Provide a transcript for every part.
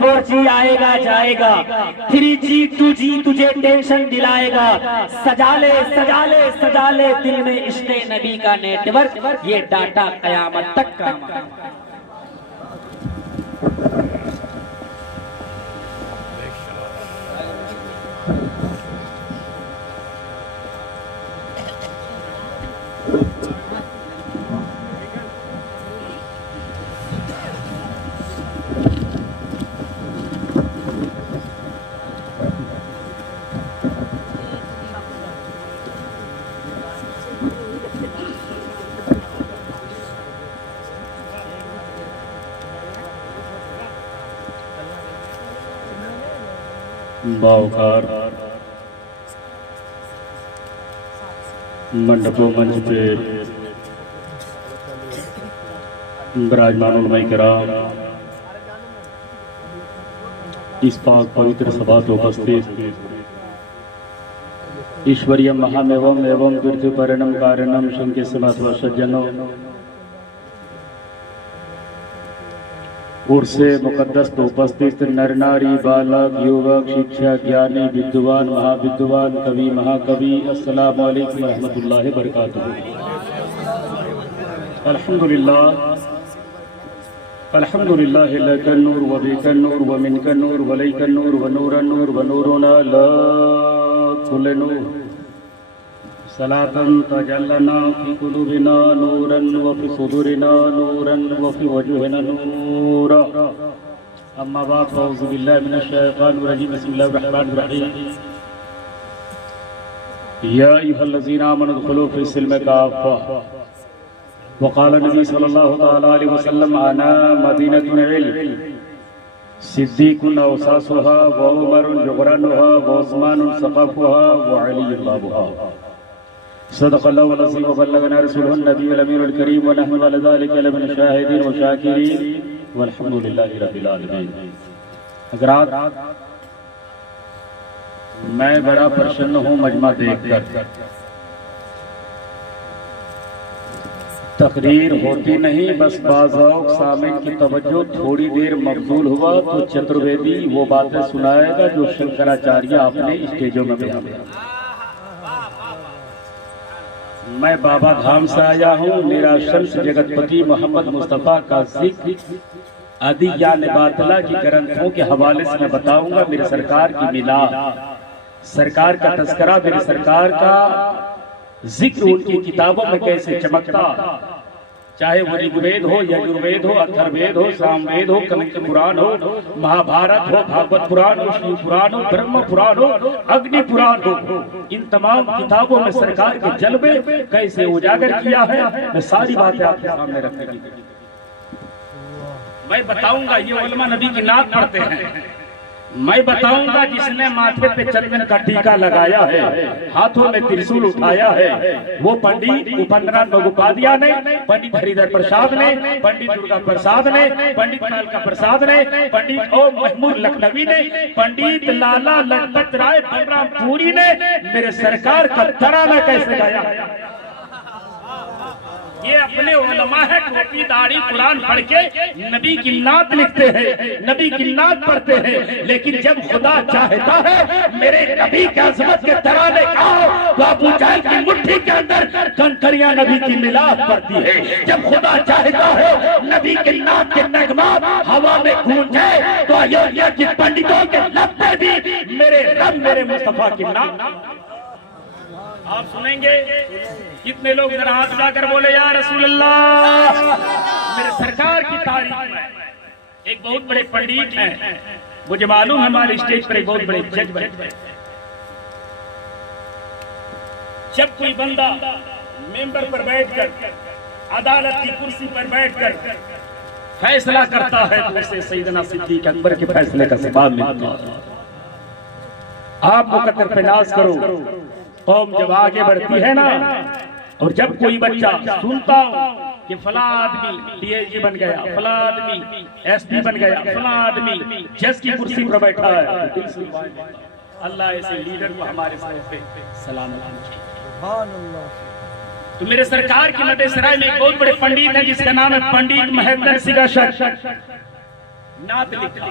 4G آئے گا جائے گا، 3G 2G تجھے ٹینشن دلائے گا، سجا لے سجا لے سجا لے دل میں عشق نبی کا نیٹ ورک، یہ ڈاٹا قیامت تک کام آئے گا۔ باوقار منڈپ و منچ پہ براجمان علماء کرام، اس پاک پوتر سبھات اپستھت ایشوریم مہامیوم ایوم پرتھوی پرنم کارنم شنکے سماتوا سجنوں اور سے مقدس تو اپستھت نر ناری بالک یوک شکشا گیانی ودوان مہا ودوان کوی مہا کوی، السلام علیکم ورحمۃ اللہ وبرکاتہ۔ الحمدللہ لک النور و بک النور و منک النور و لیک النور و نور النور و نورنا لا کل نور، صلاة تجلنا فی قلوبنا نورا وفی صدورنا نورا وفی وجوہنا نورا، اما بعد فاعوذ باللہ من الشیطان الرجیم، بسم اللہ الرحمن الرحیم، یا ایھا الذین آمنوا ادخلوا فی السلم کافۃ، وقال نبی صلی اللہ تعالی علیہ وسلم انا مدینۃ العلم، صدیق اوساسها وعمر جغرانها وعثمان سقفها وعلی بابها، صدق اللہ العظیم وبلغنا رسولہ النبی الامین الکریم ونحن علی ذلک لمن الشاہدین والشاکرین والحمد للہ رب العالمین۔ حضرات، میں بڑا پرسن ہوں مجمع دیکھ کر، تقریر ہوتی نہیں، بس بعض اوقات سامعین کی توجہ تھوڑی دیر مبذول ہوا تو چترویدی وہ باتیں سنائے گا جو شنکراچاریہ آپ نے اسٹیجوں میں بیان کیا۔ میں بابا دھام سے آیا ہوں، میرا شمس جگت پتی محمد مصطفیٰ کا ذکر ادیان باطلہ کی گرنتھوں کے حوالے سے میں بتاؤں گا، میرے سرکار کی میلاد، سرکار کا تذکرہ، میرے سرکار کا ذکر ان کی کتابوں میں کیسے چمکتا، چاہے وہ رگ وید ہو، یجروید ہو، اتھر وید ہو، سام وید ہو، کنک پران ہو، مہابھارت ہو، بھاگوت پران ہو، شیو پران ہو، برہم پران ہو، اگنی پران ہو، ان تمام کتابوں میں سرکار کے جلوے کیسے اجاگر کیا ہے، میں ساری باتیں آپ کے سامنے رکھنے کی میں بتاؤں گا۔ یہ علماء نبی کی نعت پڑھتے ہیں، میں بتاؤں گا جس نے ماتھے پہ چندن کا ٹیکا لگایا ہے، ہاتھوں میں ترسول اٹھایا ہے، وہ پنڈت اپندران بھگوپادیا نے، پنڈت ہریدر پرساد نے، پنڈت درگا پرساد نے، پنڈت کالکا پرساد نے، پنڈت او محمود لکھنوی نے، پنڈت لالا لجپت رائے بلرام پوری نے میرے سرکار کا ترانہ کیسے گایا۔ یہ اپنے علماء ہے، ٹوپی داڑھی قرآن پڑھ کے نبی کی نعت لکھتے ہیں، نبی کی نعت پڑھتے ہیں، لیکن جب خدا چاہتا ہے میرے نبی کی عظمت کے ترانے گاؤ تو ابو جہل کی مٹھی کے اندر کنکریاں نبی کی ملاد پڑتی ہے۔ جب خدا چاہتا ہے نبی کی نعت کے نغمات ہوا میں گونجے تو ایودھیا کی پنڈتوں کے لب پہ بھی میرے رب میرے مصطفیٰ کی نعت آپ سنیں گے۔ کتنے لوگ ذرا ہاتھ اٹھا کر بولے یا رسول اللہ۔ میرے سرکار کی تاریخ میں ایک بہت بڑے پنڈت ہیں، مجھے معلوم ہے ہمارے اسٹیج پر ایک بہت بڑے جج بیٹھے ہیں۔ جب کوئی بندہ ممبر پر بیٹھ کر عدالت کی کرسی پر بیٹھ کر فیصلہ کرتا ہے تو اسے سیدنا صدیق اکبر کے فیصلے کا ثواب ملتا ہے۔ آپ مقدر پہ ناز کرو، قوم جب آگے بڑھتی ہے نا، اور جب کوئی بچہ سنتا ہو کہ فلاں آدمی ڈی ایس جی بن گیا، فلاں آدمی ایس پی بن گیا، فلاں آدمی جج کی کرسی پر بیٹھا ہے، اللہ ایسے لیڈر کو ہمارے سر پہ سلام علیکم۔ تو میرے سرکار کی مدح سرائے میں ایک بہت بڑے پنڈت ہیں جس کا نام ہے پنڈت مہیندر سنگھ شک، نعت لکھا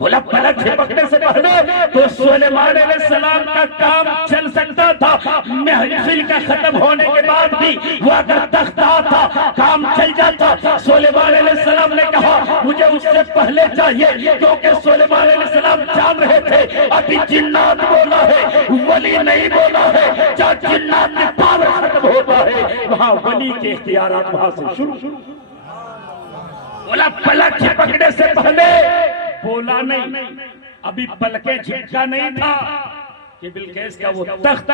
بولا پلک جھپکنے سے پہلے تو سلیمان علیہ السلام کا کام چل سکتا تھا، محفل کا ختم ہونے کے بعد بھی وہ اگر تختہ تھا کام چل جاتا۔ سلیمان علیہ السلام نے کہا مجھے اس سے پہلے چاہیے، کیونکہ سلیمان علیہ السلام جان رہے تھے ابھی جنات بولا ہے ولی نہیں بولا ہے، جہاں جنات کی پاور ختم ہوتا ہے وہاں ولی کے اختیارات وہاں سے شروع۔ بولا پلک جھپکنے سے پہلے بولا نہیں، ابھی پلکیں جھپکا نہیں تھا کہ بلقیس کا وہ تخت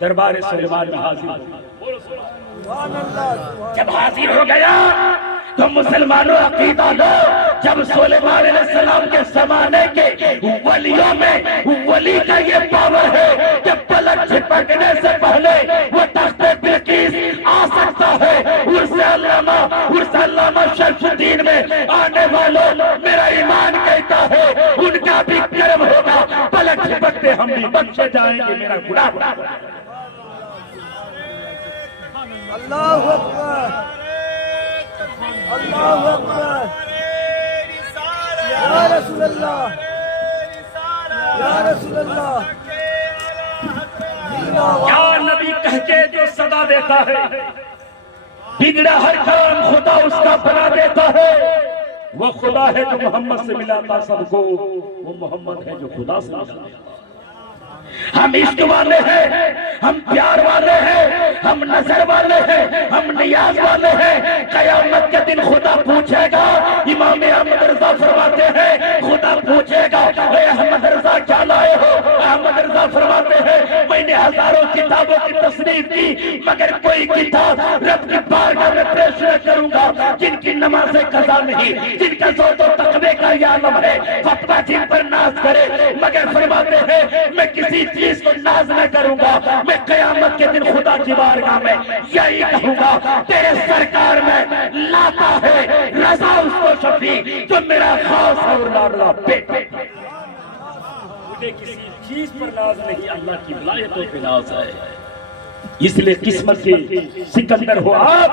دربار سلیمان میں حاضر ہو۔ جب حاضر ہو گیا تو مسلمانوں عقیدہ لو، جب سلیمان علیہ السلام کے زمانے کے ولیوں میں ولی کا یہ پاور ہے کہ پلک جھپکنے سے پہلے وہ تخت بلقیس آ سکتا ہے۔ علامہ شرف الدین میں آنے والوں میرا ایمان کہتا ہے ان کا بھی کرم ہوگا، پلک جھپکتے ہم بھی بخشے جائیں گے، میرا گناہ معاف ہو جائے گا۔ اللہ اکبر، اللہ اکبر، یا رسول اللہ، یا رسول اللہ، یا نبی کہہ کے جو صدا دیتا ہے، بگڑا ہر کام خدا اس کا بنا دیتا ہے۔ وہ خدا ہے جو محمد سے ملاتا سب کو، وہ محمد ہے جو خدا سے ملاتا۔ ہم عشق والے ہیں، ہم پیار والے ہیں، ہم نظر والے ہیں، ہم نیاز والے ہیں۔ قیامت کے دن خدا پوچھے گا، امام احمد رضا فرماتے ہیں خدا پوچھے گا اے احمد رضا کیا لائے ہو؟ احمد رضا فرماتے ہیں میں نے ہزاروں کتابوں کی تصنیف کی مگر کوئی کتاب رب کی بارگاہ میں پیش نہ کروں گا جن کی نماز قضا نہیں، جن کا زہد و تقوی کا یہ عالم ہے، فتویٰ جن پر ناز کرے، مگر فرماتے ہیں میں کسی چیز کو ناز نہ کروں گا، میں قیامت کے دن خدا کی بارگاہ میں یہی کہوں گا تیرے سرکار میں لاتا ہے رضا اس کو شفیع جو میرا خاص اور لاڈلا بیٹا۔ مجھے کسی چیز پر ناز نہیں، اللہ کی ولایتوں پہ ناز ہے۔ اس لیے قسمت کے سکندر ہو آپ،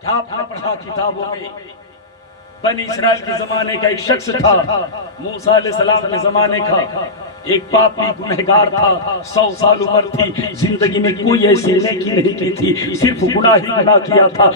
کیا آپ نے پڑھا کتابوں میں بنی اسرائیل کے زمانے کا ایک شخص تھا، موسیٰ علیہ السلام کے زمانے کا ایک پاپی گنہگار تھا، 100 سال عمر تھی، زندگی میں کوئی ایسی نیکی نہیں کی تھی، صرف گناہ ہی گناہ کیا تھا،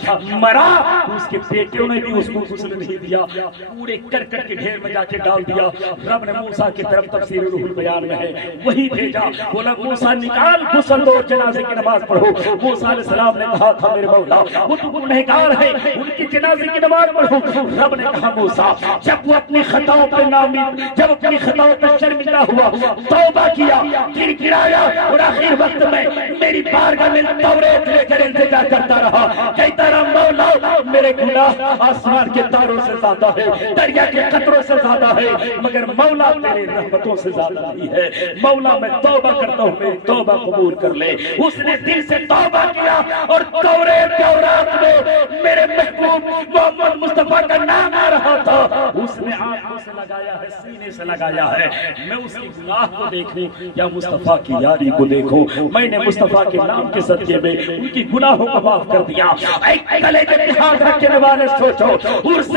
مرا اس کے بیٹوں نے بھی اس کو غسل نہیں دیا، پورے کرکٹ کے ڈھیر میں جا کے ڈال دیا۔ رب نے موسیٰ کی طرف تفسیر روح البیان میں ہے وہی بھیجا، بولا موسیٰ نکال غسل دو جنازے کی نماز پڑھو۔ موسیٰ علیہ السلام نے کہا تھا میرے مولا وہ تو گنہگار ہے، ان کی جنازے کی نماز پڑھو۔ رب نے کہا موسیٰ جب وہ اپنی خطاؤں پہ نامید، جب اپنی خطاؤں پہ شرمندہ ہوا، توبہ کیا، گر گرایا اور آخر وقت میں میری بارگاہ میں توریت لے کر التجا کرتا رہا، کہتا رہا مولا میرے گناہ آسمان کے تاروں سے زیادہ ہے، دریا کے قطروں سے زیادہ ہے، مگر مولا تیرے رحمتوں سے زیادہ نہیں ہے، مولا میں توبہ کرتا ہوں میری توبہ قبول کر لے۔ اس نے دل سے توبہ کیا اور توریت کے اورات میں میرے محبوب محمد مصطفیٰ کا نام آ رہا تھا، اس نے آنکھوں سے لگایا ہے، سینے سے لگایا ہے، میں اس کی گناہ کو دیکھوں یا مصطفیٰ کی یاری کو دیکھوں، میں نے مصطفیٰ کے نام کے صدقے میں ان کی گناہوں کو معاف کر دیا۔ اے کلیجے پہ ہاتھ رکھنے والے سوچو، عرس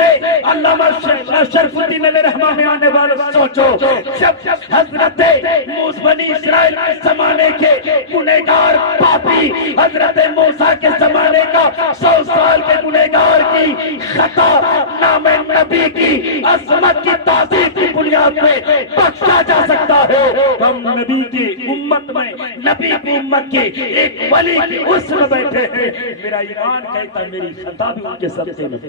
علامہ شرف الدین علیہ رحمہ میں آنے والے سوچو، جب حضرت موسیٰ بنی اسرائیل کے زمانے کے گنہگار پاپی حضرت موسیٰ کے زمانے کا 100 سال کے گنہگار کی خطا نام نبی کی عظمت کی تعظیم کی بنیاد پہ بخشا جا سکتا ہے۔ ہم نبی کی امت میں، نبی کی امت کے ایک ولی کی عرس میں بیٹھے ہیں، میرا ایمان کہتا ہے میری خطا بھی ان کے صدقے میں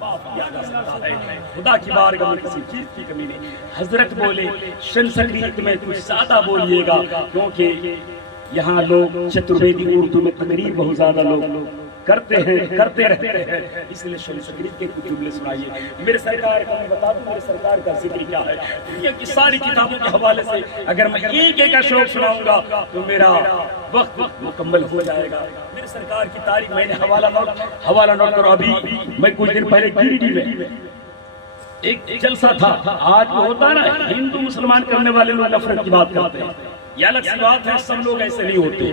معاف کیا جا سکتا ہے، خدا کی بارگاہ میں کسی چیز کی کمی نہیں۔ حضرت بولے سنسکرت میں کچھ سادہ بولیے گا کیونکہ یہاں لوگ چترویدی اردو میں تقریر بہت زیادہ لوگ کرتے رہتے ہیں، اس لیے سنسکرت کے کچھ جملے سنائیے۔ میرے سرکار کا میں بتا دوں میرے سرکار کا ذکر کیا ہے، دنیا کی ساری کتابوں کے حوالے سے اگر میں ایک ایک اشعار سناؤں گا تو میرا وقت مکمل ہو جائے گا۔ میرے سرکار کی تاریخ میں نے حوالہ نوٹ کرو۔ ابھی میں کچھ دن پہلے گیریڈی میں ایک جلسہ تھا، آج وہ ہوتا نا ہندو مسلمان کرنے والے لوگ نفرت کی بات کرتے ہیں، یہ الگ سی بات ہے، سب لوگ ایسے نہیں ہوتے۔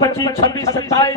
25, 26, 27,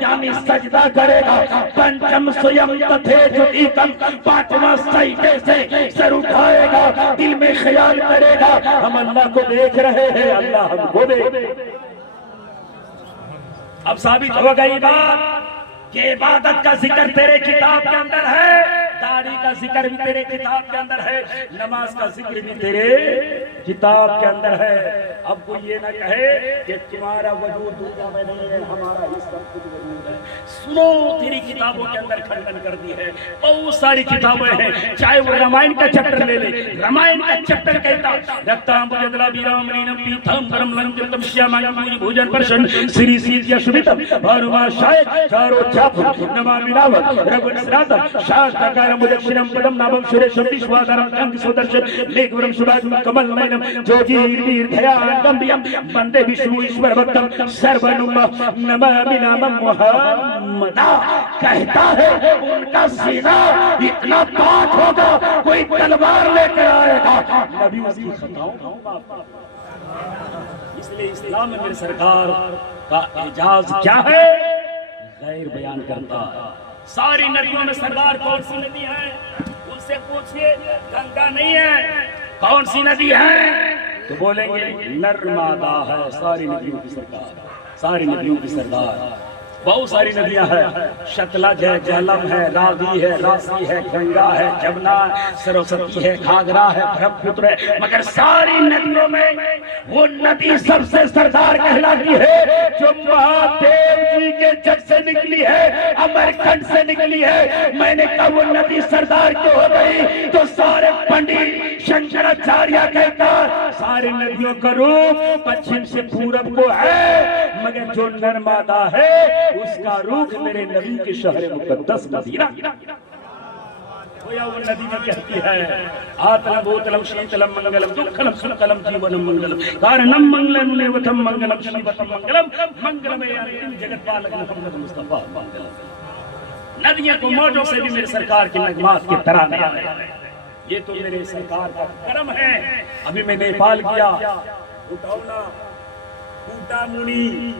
یعنی سجدہ کرے گا. پنچم سویم تتھے جدیکم, پانچواں سجدے سے سر اٹھائے گا, دل میں خیال کرے گا ہم اللہ کو دیکھ رہے ہیں, اللہ ہم کو دیکھ. اب ثابت ہو گئی بات کہ عبادت کا ذکر تیرے کتاب کے اندر ہے, داڑھی کا ذکر بھی تیرے کتاب کے اندر ہے, نماز کا ذکر بھی تیرے کتاب کے اندر ہے. اب کوئی یہ نہ کہے کہ تمہارا وجود دنیا میں نہیں ہے, ہمارا ہی سب کچھ وجود ہے. سنو, تیری کتابوں کے اندر کھنڈن کر دی ہے. بہت ساری کتابیں ہیں, چاہے وہ رامائن کا چیپٹر لے لے, رامائن کا چیپٹر کہتا رکھتا بجدلا بیرام رینم پیتھم پرم لنجتم شیامانی بھوجن پرشن سری سیتیا شبتم بھارما شاید چارو چاپ نما ملاوت رگن سراتم شاستکارم مدکشنم پدم نامم شریشم وشوادارم کنگ سودرشن لیکورم شبادم کمل مینم جوجیر ویر دھیان گمبیم بندے وشنو ایشور بھکتم سرونم نمامی نامم محمدہ. کہتا ہے ان کا سینہ اتنا پاک ہوگا کوئی تلوار لے کر آئے گا نبی اس کی خطاؤں کا. اس لئے اسلام میں میرے سرکار کا اعجاز کیا ہے؟ غیر بیان کرتا ہے. ساری ندیوں میں سردار کون سی ندی ہے؟ ان سے پوچھئے, گنگا نہیں ہے. کون سی ندی ہے؟ تو بولیں گے نرمدا ہے. ساری ندیوں کی سرکار, ساری ندیوں کی سردار. بہت ساری ندیاں ہیں, شتلج ہے, جہلم ہے, راوی ہے, راسی ہے, گنگا ہے, جمنا ہے, سرسوتی ہے, گھاگرا ہے, برہم پتر ہے, مگر ساری ندیوں میں وہ ندی سب سے سردار کہلاتی ہے جو مہادیو جی کے جگ سے نکلی ہے, امرکنڈ سے نکلی ہے. میں نے کہا وہ ندی سردار کیوں ہو گئی؟ تو سارے پنڈت شنکراچاریہ کہتا ساری ندیوں کا روپ پچھم سے پورب کو ہے, مگر جو نرمدا ہے اس کا روح میرے نبی کے شہر مقدس مدینہ. وہ ندی میں کہتی ہے آتلم بوتلم شیتلم منگلم دکھلم سکلم جیونم منگلم کارنم منگلم نیوتم منگلم شیوتم منگلم منگلم یعنی جگت پالک محمد مصطفیٰ منگلم. ندیاں کو موجوں سے بھی میرے سرکار کے نغمات کی طرح ہے. یہ تو میرے سرکار کا کرم ہے. ابھی میں نیپال گیا, اٹھونا کوٹا منی,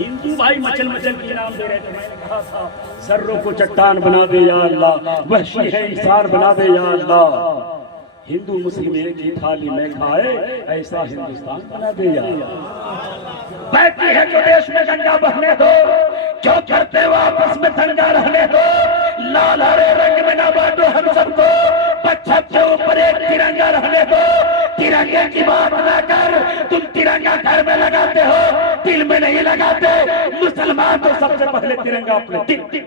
ہندو بھائی مچل مچل کے نام دے رہے تھے. میں نے کہا تھا ذروں کو چٹان بنا دے یا اللہ, وحشی ہے انسان بنا دے یا اللہ. ہندو مسلم ایک ہی تھالی میں کھائے, ایسا ہندوستان بنا دے یا اللہ. بہتی ہے جو دیش میں گنگا بہنے دو, جو کرتے ہو آپس میں دنگا رہنے دو, لال ہرے رنگ میں نہ بانٹو ہم سب کو, پچھت کے اوپر ایک ترنگا رہنے دو. ترنگے کی بات نہ کر, تم ترنگا گھر میں لگاتے ہو, دل میں نہیں لگاتے. مسلمان تو سب سے پہلے ترنگا اپنے دل.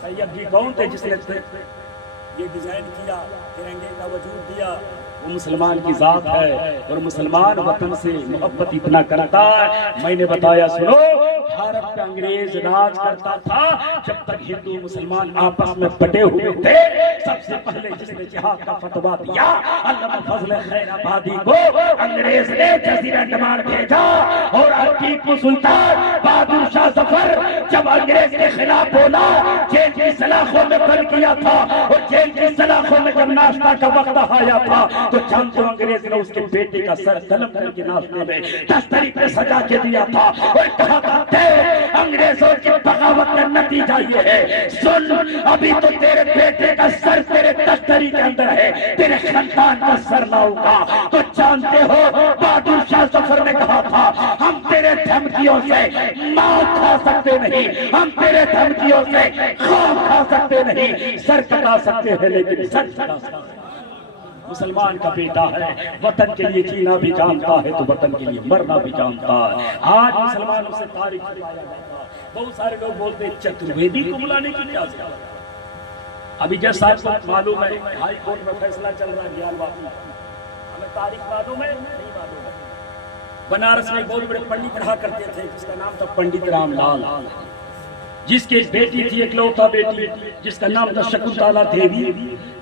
سید جی کون تھے جس نے یہ ڈیزائن کیا, ترنگے کا وجود دیا؟ وہ مسلمان کی ذات ہے, اور مسلمان وطن سے محبت اتنا کرتا ہے. میں نے بتایا سنو, بھارت پہ انگریز راج کرتا تھا جب تک ہندو مسلمان آپس میں بٹے ہوئے تھے. سب سے پہلے جس نے جہاد کا فتویٰ دیا علامہ فضل خیر آبادی کو, انگریز نے جزیرہ نمار بھیجا. اور ٹیپو سلطان بہادر شاہ ظفر جب انگریز کے خلاف بولا, جیل کی سلاخوں میں بند کیا تھا, اور جیل کی سلاخوں میں جب ناشتہ کا وقت آیا تھا تو جانتے ہو انگریز نے اس کے بیٹے کا سر قلم کر کے ناشتے میں دستری پہ سجا کے دیا تھا, اور کہا کرتے انگریزوں کی بغاوت کا نتیجہ یہ ہے, سن ابھی تو تیرے بیٹے کا سر تیرے دستری کے اندر ہے, تیرے خاندان کا سر لاؤں گا. تو جانتے ہو بہادر شاہ ظفر نے کہا تھا ہم تیرے دھمکیوں سے موت کھا سکتے نہیں, ہم تیرے دھمکیوں سے خوف کھا سکتے نہیں, سر کٹا سکتے ہیں لیکن سر کٹا سکتے ہیں. مسلمان کا بیٹا ہے, وطن کے لیے جینا بھی جانتا ہے تو وطن کے لیے مرنا بھی جانتا ہے. آج مسلمانوں سے تاریخ چھپایا جاتا ہے. بہت سارے لوگ بولتے ہیں چترویدی کو بلانے کی کیا ضرورت ہے. ابھی جس صاحب کو معلوم ہے ہائی کورٹ میں فیصلہ چل رہا ہے گیان واقعی, ہمیں تاریخ معلوم ہے نہیں معلوم ہے. بنارس میں بہت بڑے پنڈت رہا کرتے تھے جس کا نام تھا پنڈت رام لال, جس کی بیٹی تھی اکلوتا بیٹی جس کا نام تھا شکنتلا دیوی.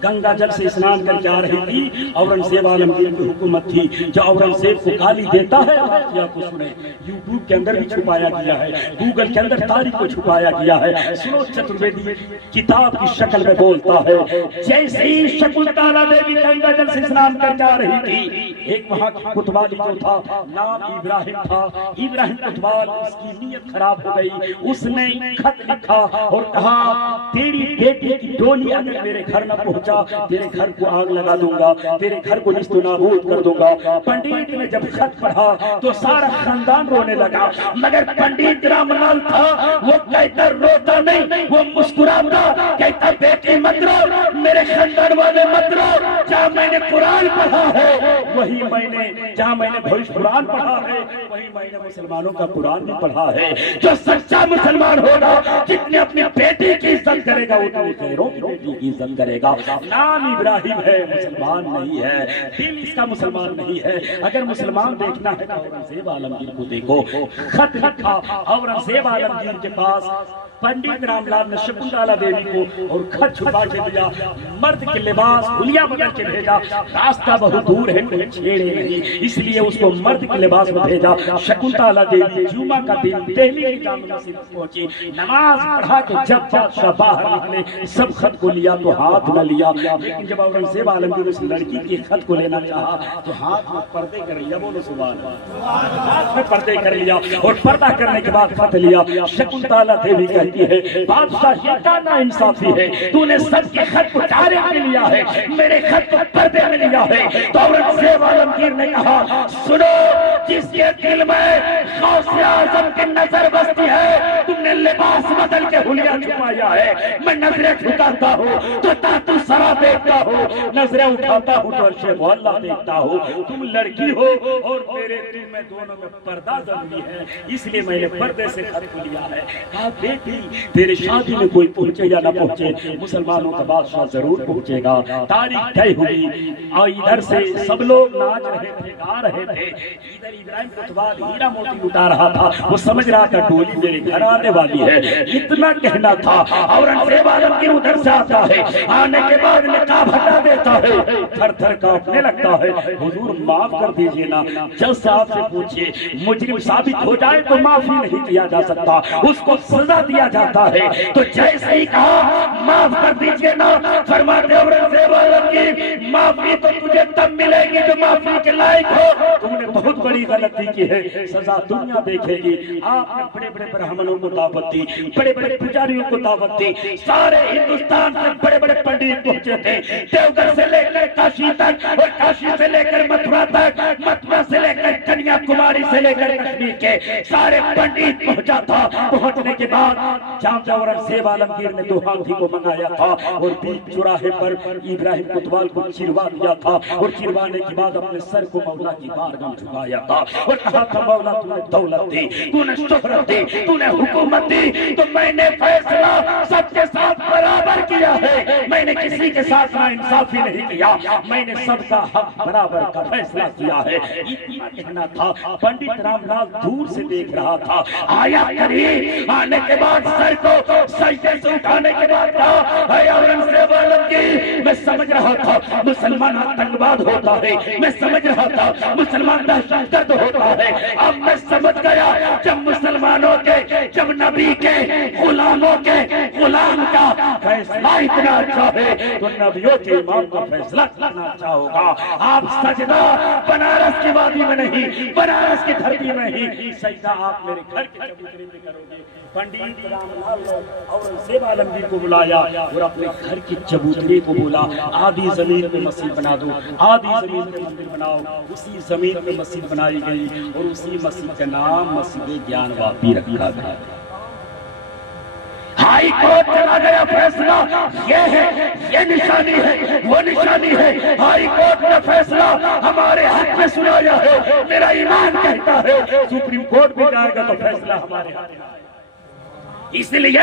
گنگا جل سے اسنان کر کے آ رہی تھی, اورنگزیب عالمگیر کی حکومت تھی. جو اورنگزیب کو گالی دیتا ہے یا کچھ سنے, یوٹیوب کے اندر بھی چھپایا گیا ہے, گوگل کے اندر تاریخ کو چھپایا گیا ہے. سنو چترویدی کتاب کی شکل میں بولتا ہے, جیسے ہی شکنتلا دیوی گنگا جل سے اسنان کر کے آ رہی تھی ایک وہاں کی کوتوالی جو تھا نام ابراہیم تھا، ابراہیم کوتوال، اس کی نیت خراب ہو گئی، اس نے خط لکھا اور کہا تیری بیٹی کی ڈولی اگر میرے گھر نہ پہنچا تیرے گھر کو آگ لگا دوں گا، تیرے گھر کو نیست و نابود کر دوں گا۔ پنڈت نے جب خط پڑھا تو سارا خاندان رونے لگا، مگر پنڈت رام لال تھا وہ کہتا روتا نہیں، وہ مسکراتا کہتا بیٹی مت رو، میرے خاندان والے مت رو، جہاں میں نے قرآن پڑھا ہے وہی جہاں میں نے بھوش قرآن پڑھا ہے وہی میں نے مسلمانوں کا قرآن بھی پڑھا ہے۔ جو سچا مسلمان ہوگا جتنے اپنی بیٹی کی عزت کرے گا اتنی غیروں کی بیٹی کی عزت کرے گا۔ نام ابراہیم ہے، مسلمان نہیں ہے، دل اس کا مسلمان نہیں ہے۔ اگر مسلمان دیکھنا ہے تو اورنگزیب عالمگیر کو دیکھو، خط لکھا اورنگزیب عالمگیر کے پاس، پنڈت رام لال نے شکنتلا دیوی کو اور خط چھپا کے دیا، مرد کے لباس حلیہ بدل کے بھیجا، راستہ بہت دور ہے کوئی چھیڑے نہیں، اس لیے اس کو مرد کے لباس میں بھیجا۔ شکنتلا دیوی جمعہ کا دن دہلی کی جامع مسجد پہنچی، نماز پڑھا کہ جب بادشاہ باہر نکلے سب خط کو لیا تو ہاتھ نہ لیا، لیکن جب اورنگزیب عالمگیر اس لڑکی کے خط کو لینا چاہا تو ہاتھ میں پردے کر لیا، بولو سبحان اللہ، ہاتھ میں پردے کر لیا اور پردہ کرنے کے بعد خط لیا۔ شکنتلا دیوی کہتی ہے بادشاہ یہ کیا نا انصافی ہے، تو نے سب کے خط کو چارے میں لیا ہے، میرے خط کو پردے میں لیا ہے۔ تو اورنگزیب عالمگیر نے کہا سنو، جس کے دل میں غوث اعظم کی نظر بستی ہے تم نے لباس بدل کے حلیہ چھپایا ہے، میں نظریں جھکاتا ہوں تو تحت الثری دیکھتا ہوں، نظریں اٹھاتا ہوں تو عرش معلی دیکھتا ہوں، تم لڑکی ہو اور میرے دل میں دونوں میں پردہ ضروری ہے، اس لیے میں نے پردے سے خط کو لیا ہے۔ کہا بیٹی تیرے شادی میں کوئی پہنچے یا نہ پہنچے مسلمانوں کا بادشاہ ضرور پہنچے گا۔ تاریخ طے ہوئی اور ادھر سے سب لوگ ناچ رہے تھے، گا رہے تھے، ادھر ابراہیم کوتوال ہیرا موتی لٹا رہا تھا، وہ سمجھ رہا تھا ڈولی میرے گھر آنے والی ہے، اتنا کہنا تھا۔ اورنگزیب عالمگیر ادھر سے آتا ہے، آنے کے بعد نقاب ہٹا دیتا ہے، تھر تھر کانپنے لگتا ہے، حضور معاف کر دیجئے نا، جج صاحب سے پوچھئے، مجرم ثابت ہو جائے تو معافی نہیں کیا جا سکتا، اس کو سزا دیا جاتا ہے۔ تو جیسے ہی کہا معاف کر دیجئے نا، فرماتے اورنگزیب عالمگیر معافی تو تجھے تب ملے گی جو معافی کے لائق ہو، تم نے بہت بڑی غلطی کی ہے، سزا دنیا دیکھے گی۔ آپ نے بڑے بڑے برہمنوں کو دعوت دی، بڑے بڑے پجاریوں کو دعوت دی، سارے ہندوستان سے بڑے بڑے پنڈت پہنچے تھے، دیوگھر سے لے کر کاشی تک اور کاشی سے لے کر متھرا تک، متھرا سے لے کر کنیا کماری سے لے کر کشمیر کے سارے پنڈت پہنچا تھا۔ پہنچنے کے بعد جہاں اورنگزیب عالمگیر نے دو ہاتھی کو منگایا تھا اور بیچ چوراہے پر ابراہیم کوتوال کو چروا دیا تھا، اور چروانے کے بعد اپنے سر کو مولا کی بارگاہ میں جھکایا تھا اور کہا تھا مولا تو نے دولت دی، تو نے شہرت دی، تو نے حکومت دی، تو میں نے فیصلہ سب کے ساتھ برابر کیا ہے، میں نے کسی کے ساتھ ناانصافی نہیں کیا، میں نے سب کا حق برابر کا فیصلہ کیا ہے۔ اتنا کہنا تھا، پنڈت رام لال دور سے دیکھ رہا تھا، آیا قریب، آنے کے بعد سر کو سجدے سے اٹھانے کے بعد کہا اے اورنگزیب عالمگیر، میں سمجھ رہا تھا مسلمان آتنکواد ہوتا ہے، میں سمجھ رہا تھا مسلمان دہشت گرد ہوتا ہے، اب میں سمجھ گیا جب مسلمانوں کے، جب نبی کے غلاموں کے غلام کا فیصلہ اتنا اچھا ہے تو نبیوں کے امام کا فیصلہ اتنا اچھا ہوگا۔ آپ سجدہ بنارس کی وادی میں نہیں، بنارس کی دھرتی میں ہی سجدہ آپ میرے گھر کے چبوترے میں کرو گے۔ پنڈت رام لال نے اورنگزیب عالمگیر کو بلایا اور اپنے گھر کے چبوترے کو بولا آدھی زمین میں مسجد بنا دو، آدھی زمین میں مندر بناؤ۔ اسی زمین میں مسجد بنائی گئی اور اسی مسجد کا نام مسجد گیان واپی رکھا گیا۔ ہائی کورٹ چلا گیا فیصلہ، یہ ہے، یہ نشانی ہے، وہ نشانی ہے، ہائی کورٹ نے فیصلہ ہمارے حق میں سنایا ہے، میرا ایمان کہتا ہے سپریم کورٹ بھی جائے گا تو فیصلہ ہمارے حق میں۔ اس لیے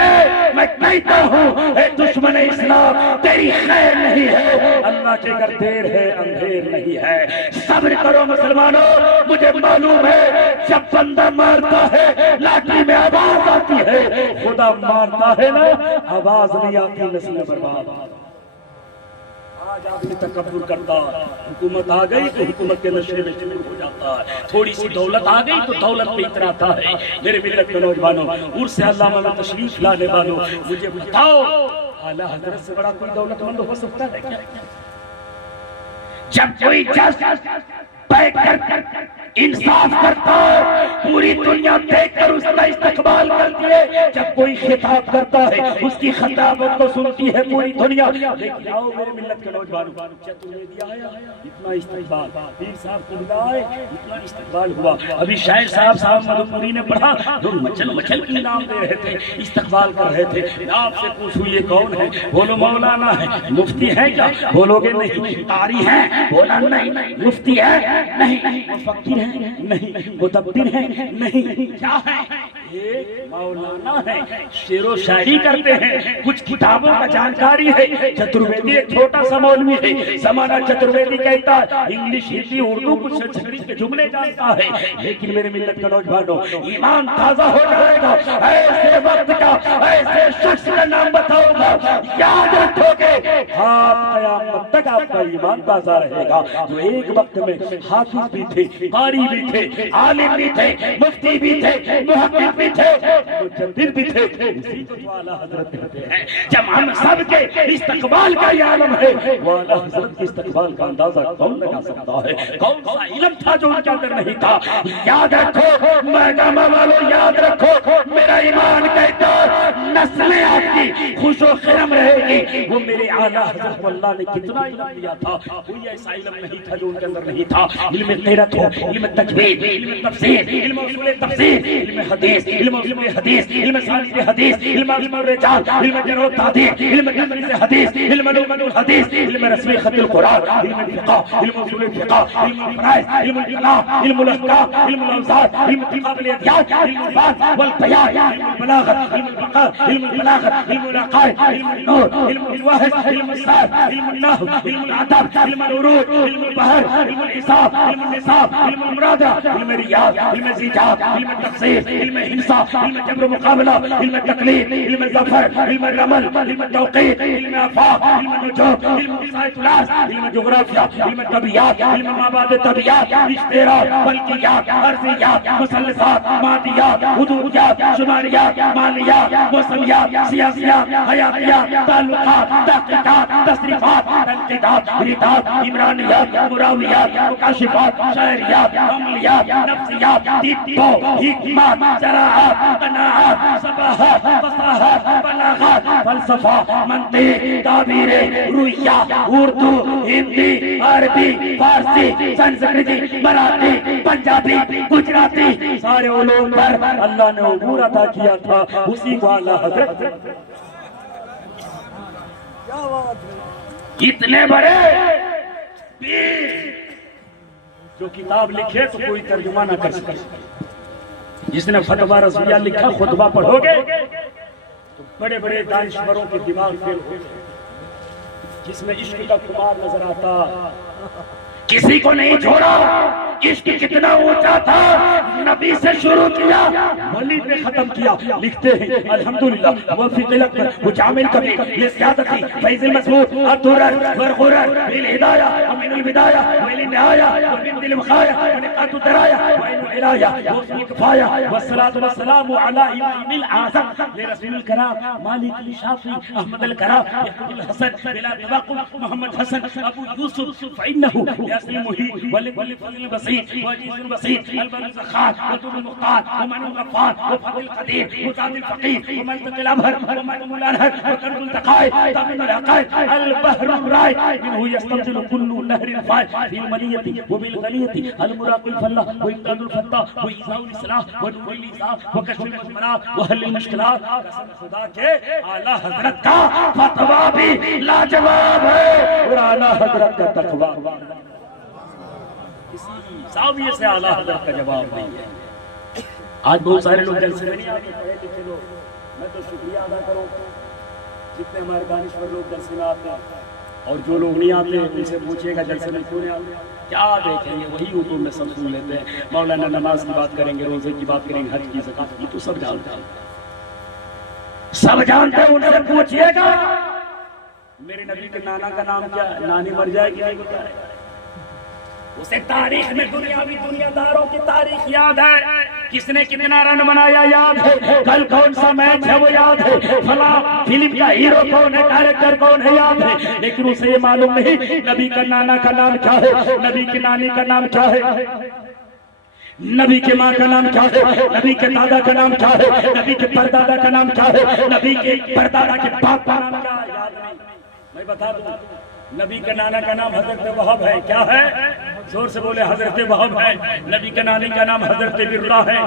میں کہتا ہوں اے دشمن اسلام تیری خیر نہیں ہے، اللہ کے گھر دیر ہے اندھیر نہیں ہے، صبر کرو مسلمانوں۔ مجھے معلوم ہے جب بندہ مارتا ہے لاٹھی میں آواز آتی ہے، خدا مارتا ہے نا آواز نہیں آتی، نسل برباد۔ آج آدمی تکبر کرتا، حکومت آ گئی تو حکومت کے نشے میں شروع ہو جاتا ہے، تھوڑی سی دولت آ گئی تو دولت پہ اتراتا ہے۔ میرے ملت کے نوجوانوں، عرس سے علامہ میں تشریف لانے والوں، مجھے بتاؤ اعلیٰ حضرت سے بڑا کوئی دولت مند ہو سکتا ہے کیا؟ جب کوئی جج بیٹھ کر انصاف کرتا ہے، پوری دنیا دیکھ کر اس کا استقبال کرتی ہے، جب کوئی خطاب کرتا ہے اس کی خطابت کو سنتی ہے پوری دنیا۔ دیکھ آؤ میرے ملت کے نوجوانوں، چترویدی آیا اتنا استقبال، پیر صاحب قبلہ آئے اتنا استقبال ہوا، ابھی شاعر صاحب مدھوپوری نے پڑھا، لوگ مچل مچل کے انعام دے رہے تھے، استقبال کر رہے تھے۔ آپ سے پوچھو یہ کون ہے؟ بولو مولانا ہے۔ مفتی ہے کیا؟ بولو گے نہیں۔ قاری ہے؟ بولا نہیں۔ مفتی ہے؟ نہیں۔ مفکر ہے؟ نہیں۔ مدبر ہے؟ نہیں۔ کیا ہے؟ ایک مولانا ہے، شعر و شاعری کرتے ہیں، کچھ کتابوں کا جانکاری ہے۔ چترویدی ایک چھوٹا سا مولوی ہے، زمانہ چترویدی کہتا ہے انگلش ہندی اردو کچھ سنسکرت کے جملے جانتا ہے، لیکن میرے ملت کا نوجوانوں ایمان تازہ ہو جائے گا، ایسے وقت کا ایسے شخص کا نام بتاؤں گا، یاد رکھو گے قیامت تک آپ کا ایمان تازہ رہے گا۔ جو ایک وقت میں حافظ بھی تھے، قاری بھی تھے، عالم بھی تھے، مفتی بھی تھے، محقق بھی تھے، مجدد بھی تھے، اسی کو تو اعلیٰ حضرت کہتے ہیں۔ جب ہم سب کے استقبال کا یہ عالم ہے، وہ اعلیٰ حضرت کے استقبال کا اندازہ کون لگا سکتا ہے؟ کون سا علم تھا جو ان کے اندر نہیں تھا؟ یاد رکھو محکمہ والوں، یاد رکھو میرا ایمان کہتا ہے نسلیں آپ کی خوش و خرم رہے گی۔ وہ میرے اعلیٰ حضرت اللہ نے کتنا علم دیا تھا، کوئی ایسا علم نہیں تھا جو ان کے اندر نہیں تھا۔ علم قرأت ہو، علم تجوید، علم تفسیر، علم اصول تفسیر، علم حدیث، علم اصول حدیث، علم اسانید حدیث، علم الرجال، علم جرح و تعدیل، علم تدریس حدیث، علم علوم الحدیث، علم رسم خط القرآن، علم الفقہ، علم اصول الفقہ، علم الفرائض، علم الکلام، علم الاحکام، علم الاوزان، علم انتخاب الادیان، علم البان والبیان، علم البلاغت، علم البقاء، علم البلاغت، علم العقائد، علم النور، علم الواحد، علم الصرف، علم النحو، علم الادب، علم العروض، علم البحر، علم الحساب، علم النصاب، علم المرادہ، علم الریاض، علم الزیجات، علم التفسیر، علم الحنصاف، علم جبر مقابلہ، علم التقلید، علم الظفر، علم الرمل، علم التوقیت، علم آفاق، علم النجوم، علم مسائل الاس، علم جغرافیہ، علم طبیعیات، علم مابعد طبیعیات، اشتراک، فلکیات، ارضیات، مثلثات، مادیات، حدودیات، شماریات، مالیات، موسمیات، سیاسیات، حیاتیات، تعلقات، تحقیقات، تصریفات، تنقیدات، ردات، عمرانیات، مراویات، مکاشفات، شاعریات، عملیات، نفسیات، طب، حکمت، زراعت، قناعات، صباحات، فصاحات، بلاغات، فلسفہ، منطق، تعبیر، رویہ، اردو، ہندی، عربی، فارسی، سنسکرتی، مراٹھی، پنجابی، گجراتی، سارے علوم پر اللہ نے عبور عطا کیا تھا، اسی کو اعلیٰ حضرت اتنے بڑے پیر جو کتاب لکھے تو کوئی ترجمہ نہ کر سکے، جس نے فتویٰ رضویہ لکھا خطبہ پڑھو گے تو بڑے بڑے دانشوروں کے دماغ فیل ہو گئے، جس میں عشق کا خمار نظر آتا، کسی کو نہیں چھوڑا، عشق کتنا اونچا تھا، نبی سے شروع کیا ولی پہ ختم کیا۔ لکھتے ہیں الحمدللہ موفق الاکبر مجامل کبیر لسیادتی فیض المسعود الدرر والغرر بالہدایہ ومن البدایہ ومن النہایہ ومن الوقایہ ونقاط الدرایہ وعین العنایہ وفق الکفایہ والصلاة والسلام علی امام الاعظم لرسول الکرام مالک الشافعی احمد الکرام یحیی الحسن بلا توقف محمد حسن ابو یوسف فإنه لأصل المحیط ولکل فضل بسیط وعزیز البسیط البر الزخار وطول المختار ومن الغفار وفضل القدیر مزاد الفقیر ومنطق الابهر ومن الانهر وكرد الدقائق ضمن الحقائق البحر الرائع منه يستبدل كل نهر فائق في المنية وبالغنية المراق الفلاح وإمداد الفتاح وإيذاء الإصلاح ونور الإيذاء وكشف المشكلات وحل المشكلات۔ قسم خدا کے اعلیٰ حضرت کا فتویٰ بھی لاجواب ہے اور اعلیٰ حضرت کا تقویٰ زاویے سے اعلیٰ حضرت کا جواب نہیں ہے۔ آج بہت سارے لوگ جلسے میں نہیں آتے، پڑھے لکھے لوگ، میں تو شکریہ ادا کروں جتنے ہمارے دانشور لوگ جلسے میں آتے ہیں، اور جو لوگ نہیں آتے ان سے پوچھئے گا جلسے میں کیوں نہیں آتے، کیا دیکھیں گے وہی اردو میں سب سن لیتے ہیں، مولانا نماز کی بات کریں گے، روزے کی بات کریں گے، حج کی، زکات کی، تو سب جانتے ہیں، سب جانتے ہیں، ان سے پوچھئے گا میرے نبی کے نانا کا نام کیا ہے، نانی مر جائے گی نہیں بتائے گا، اسے تاریخ میں دنیاوی دنیا داروں کی تاریخ یاد ہے، کس نے کتنا رن بنایا یاد ہے، کل کون سا میچ ہے وہ یاد ہے، فلاں فلم کا ہیرو کون ہے، ڈائریکٹر کون ہے یاد ہے، لیکن اسے یہ معلوم نہیں نبی کا نانا کا نام کیا ہے، نبی کی نانی کا نام کیا ہے، نبی کے ماں کا نام کیا ہے، نبی کے دادا کا نام کیا ہے، نبی کے پردادا کا نام کیا ہے، نبی کے پردادا کے باپ کا نام کیا ہے، یاد نہیں۔ میں بتا دوں نبی کے نانا کا نام حضرت وہب ہے، کیا ہے، زور سے بولے حضرت وہب ہے، نبی کے نانی کا نام حضرت برہ ہے،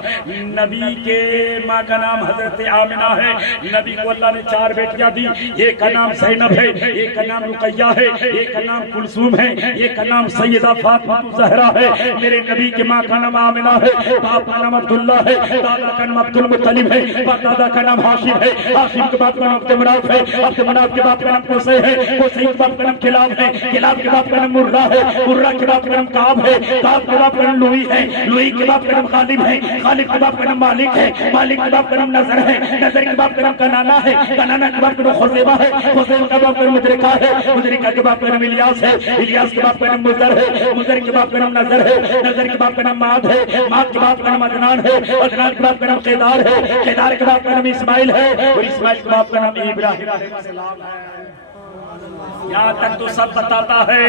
نبی کے ماں کا نام حضرت آمنہ ہے، نبی کو اللہ نے 4 بیٹیاں دی، ایک کا نام زینب ہے، ایک کا نام رقیہ ہے، ایک کا نام کلثوم ہے، ایک کا نام سیدہ فاطمہ زہرا ہے، میرے نبی کے ماں کا نام آمنہ ہے، باپ کا نام عبداللہ ہے، دادا کا نام عبد المطلب ہے، دادا کا نام ہاشم ہے، ہاشم کے باپ کا نام عبد مناف ہے، عبد مناف کے باپ کا نام قصی ہے، قصی کے باپ کا نام کلاب ہے، کلاب کے باپ کا نام مرہ ہے، مرہ کے باپ کا نام کعب ہے، کعب کے باپ کا نام لوئی ہے، لوئی کے باپ کا نام غالب ہے، غالب کے باپ کا نام مالک ہے، مالک کے باپ کا نام نظر ہے، نظر کے باپ کا نام کنانا ہے، کنانا کے باپ کا نام خزیبہ ہے، خزیبہ کے باپ کا نام مدرکہ ہے، مدرکہ کے باپ کا نام الیاس ہے، الیاس کے باپ کا نام مزر ہے، مزر کے باپ کا نام نظر ہے، نظر کے باپ کا نام ماد ہے، ماد کے باپ کا نام عدنان ہے، عدنان کے باپ کا نام قیدار ہے، قیدار کے باپ کا نام اسماعیل ہے، اور اسماعیل کے باپ کا نام ابراہیم علیہ السلام ہے۔ یہاں تک تو سب بتاتا ہے،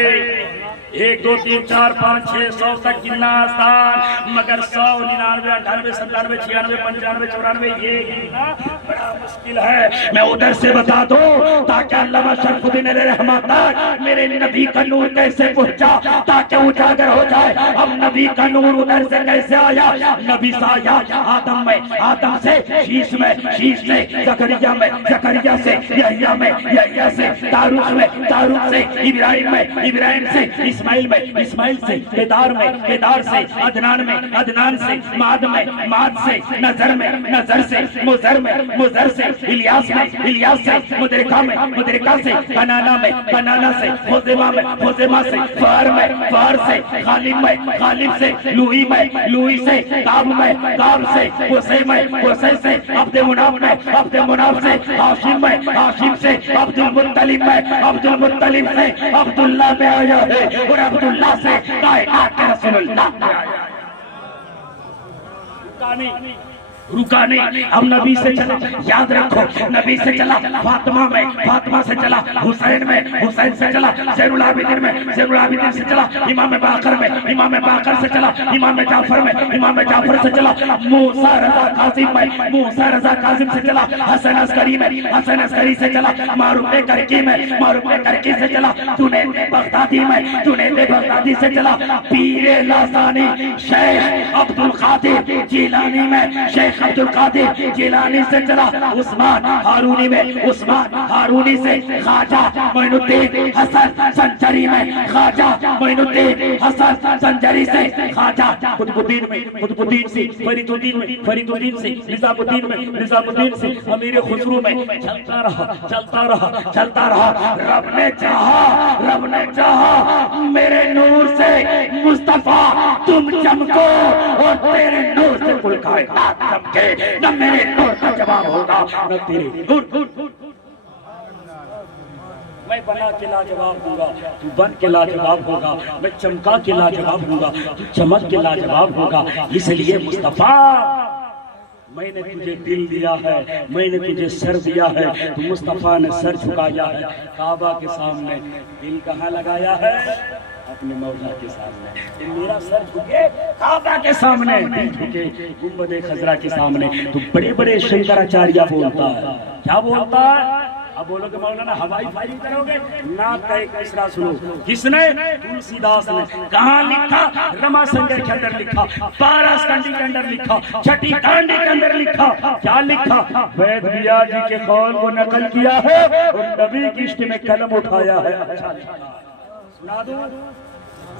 1 2 3 4 5 6 100 تک گننا آسان، مگر 100 99 98 97 96 95 94 یہ گننا بڑا مشکل ہے۔ میں ادھر سے بتا دوں تاکہ علامہ شرف الدین علیہ رحمہ تک میرے نبی کا نور کیسے پہنچا، تاکہ اجاگر ہو جائے اب نبی کا نور ادھر سے کیسے آیا۔ نبی سے آیا آدم میں، آدم سے شیش میں، شیش سے زکریا میں، زکریا سے یحییٰ میں، یحییٰ سے داروخ میں، داروخ سے ابراہیم میں، ابراہیم سے اسماعیل میں، اسماعیل سے قیدار میں، قیدار سے عدنان میں، عدنان سے ماد میں، ماد سے نظر میں، نظر سے مزر میں، مزر سے الیاس میں، الیاس سے مدرکہ میں، مدرکہ سے کنانا میں، کنانا سے خزیمہ میں، خزیمہ سے فار میں، فار سے غالب میں، غالب سے لوئی میں، لوئی سے کعب میں، کعب سے قصی میں، قصی سے عبد مناف میں، عبد مناف سے ہاشم میں، ہاشم سے عبد المطلب میں، عبد المطلب سے عبداللہ میں آیا ہے، اور عبداللہ سے کائنات کے رسول اللہ میں آیا ہے۔ رکا نہیں، ہم نبی سے چلا، یاد رکھو نبی سے چلا فاطمہ میں، فاطمہ سے چلا حسین میں، حسین سے چلا زین العابدین میں، زین العابدین سے چلا امام باقر میں، امام باقر سے چلا امام جعفر میں، امام جعفر سے چلا موسیٰ رضا کاظم میں، موسیٰ رضا کاظم سے چلا حسن عسکری میں، حسن عسکری سے چلا معروف کرکی میں، معروف کرکی سے چلا جنید بغدادی میں، جنید بغدادی سے چلا پیر لاسانی شیخ عبد القادر جیلانی میں، شیخ عبد القادر جیلانی سے چلا عثمان ہارونی میں، عثمان ہارونی سے خواجہ معین الدین حسن سنجری میں، خواجہ معین الدین حسن سنجری سے خواجہ قطب الدین میں، قطب الدین سے فرید الدین میں، فرید الدین سے نظام الدین میں، نظام الدین سے امیر خسرو میں، چلتا رہا چلتا رہا چلتا رہا۔ رب نے چاہا، رب نے چاہا میرے نور سے مصطفیٰ تم چمکو، اور تیرے نور سے کل کائنات چمکے، نہ میرے نور کا جواب ہوگا نہ تیرے نور۔ میں بنا کے لاجواب ہوں گا، تو بن کے لاجواب ہوگا، میں چمکا کے لاجواب ہوں گا، تو چمک کے لاجواب ہوگا۔ اس لیے مصطفیٰ میں نے تجھے دل دیا ہے، میں نے تجھے سر دیا ہے، تو مصطفیٰ نے سر جھکایا ہے کعبہ کے سامنے، دل کہاں لگایا ہے؟ اپنے مولا کے سامنے۔ کہ میرا سر جھکے کعبہ کے سامنے، دل جھکے گنبد خضرا کے سامنے۔ تو بڑے بڑے شنکراچاریہ بولتا ہے، کیا بولتا ہے؟ اب بولو کہ مولانا ہوائی فائرنگ کرو گے؟ نعت کا ایک مصرع سنو، کس نے؟ تلسی داس نے۔ کہاں لکھا؟ رما سنجر کے اندر لکھا، پارس کنڈی کے اندر لکھا، چھٹی کانڈی کے اندر لکھا۔ کیا لکھا؟ وید بیا جی کے قول کو نقل کیا ہے اور نبی کی عشق میں قلم اٹھایا ہے۔ اچھا لکھا، سنا دوں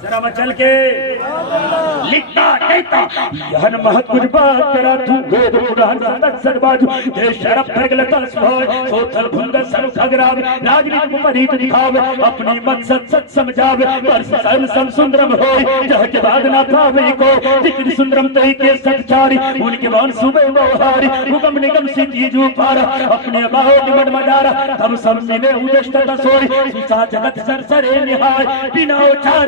ذرا میں چل کے لکھتا کہتا یہاں مہت کچھ بات کرا تو گود قرآن سنت سر باجو دے شرف پھگلتا سوائے سوتھل بھنگر سر کھگراوے راجنیت کو پریت دکھاوے اپنی مقصد ست سمجھاوے پر سن سم سندرم ہوئی جہ کے بعد نہ تھاوے کو ذکر سندرم طریقے ست چاری ان کے بان صوبے موہاری حکم نگم سی تیجو پارا اپنے باہو نمٹ مدارا تب سمجھنے ادشتہ سوئی سوسا جگت سر سرے نہائے بنا اچار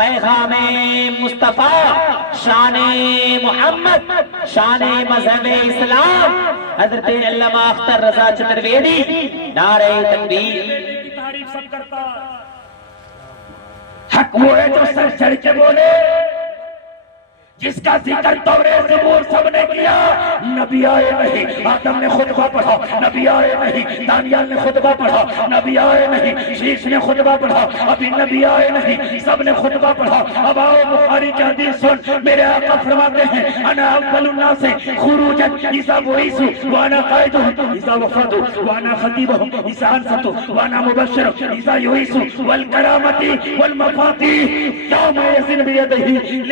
پیغام مصطفیٰ، شان محمد، شان مذہب اسلام، حضرت علامہ اختر رضا چترویدی، نعرہ تکبیر۔ کی تعریف سب کرتا ہے۔ حق وہ ہے جو سر چڑھ کے بولے، جس کا ذکر توریت زبور سب نے کیا۔ نبی آئے نہیں، آدم نے خطبہ پڑھا، نبی آئے نہیں، دانیال نے خطبہ پڑھا، نبی آئے نہیں، شیش نے خطبہ پڑھا، ابھی نبی آئے نہیں، سب نے خطبہ پڑھا۔ اب آؤ بخاری کی حدیث سن، میرے آقا فرماتے ہیں انا اول الناس خروجا اذا بعثت وانا قائدهم اذا وفدت وانا خطیبهم اذا انصت وانا مبشر اذا یعیث والکرامۃ والمفاتیح یوم یزن بیدہ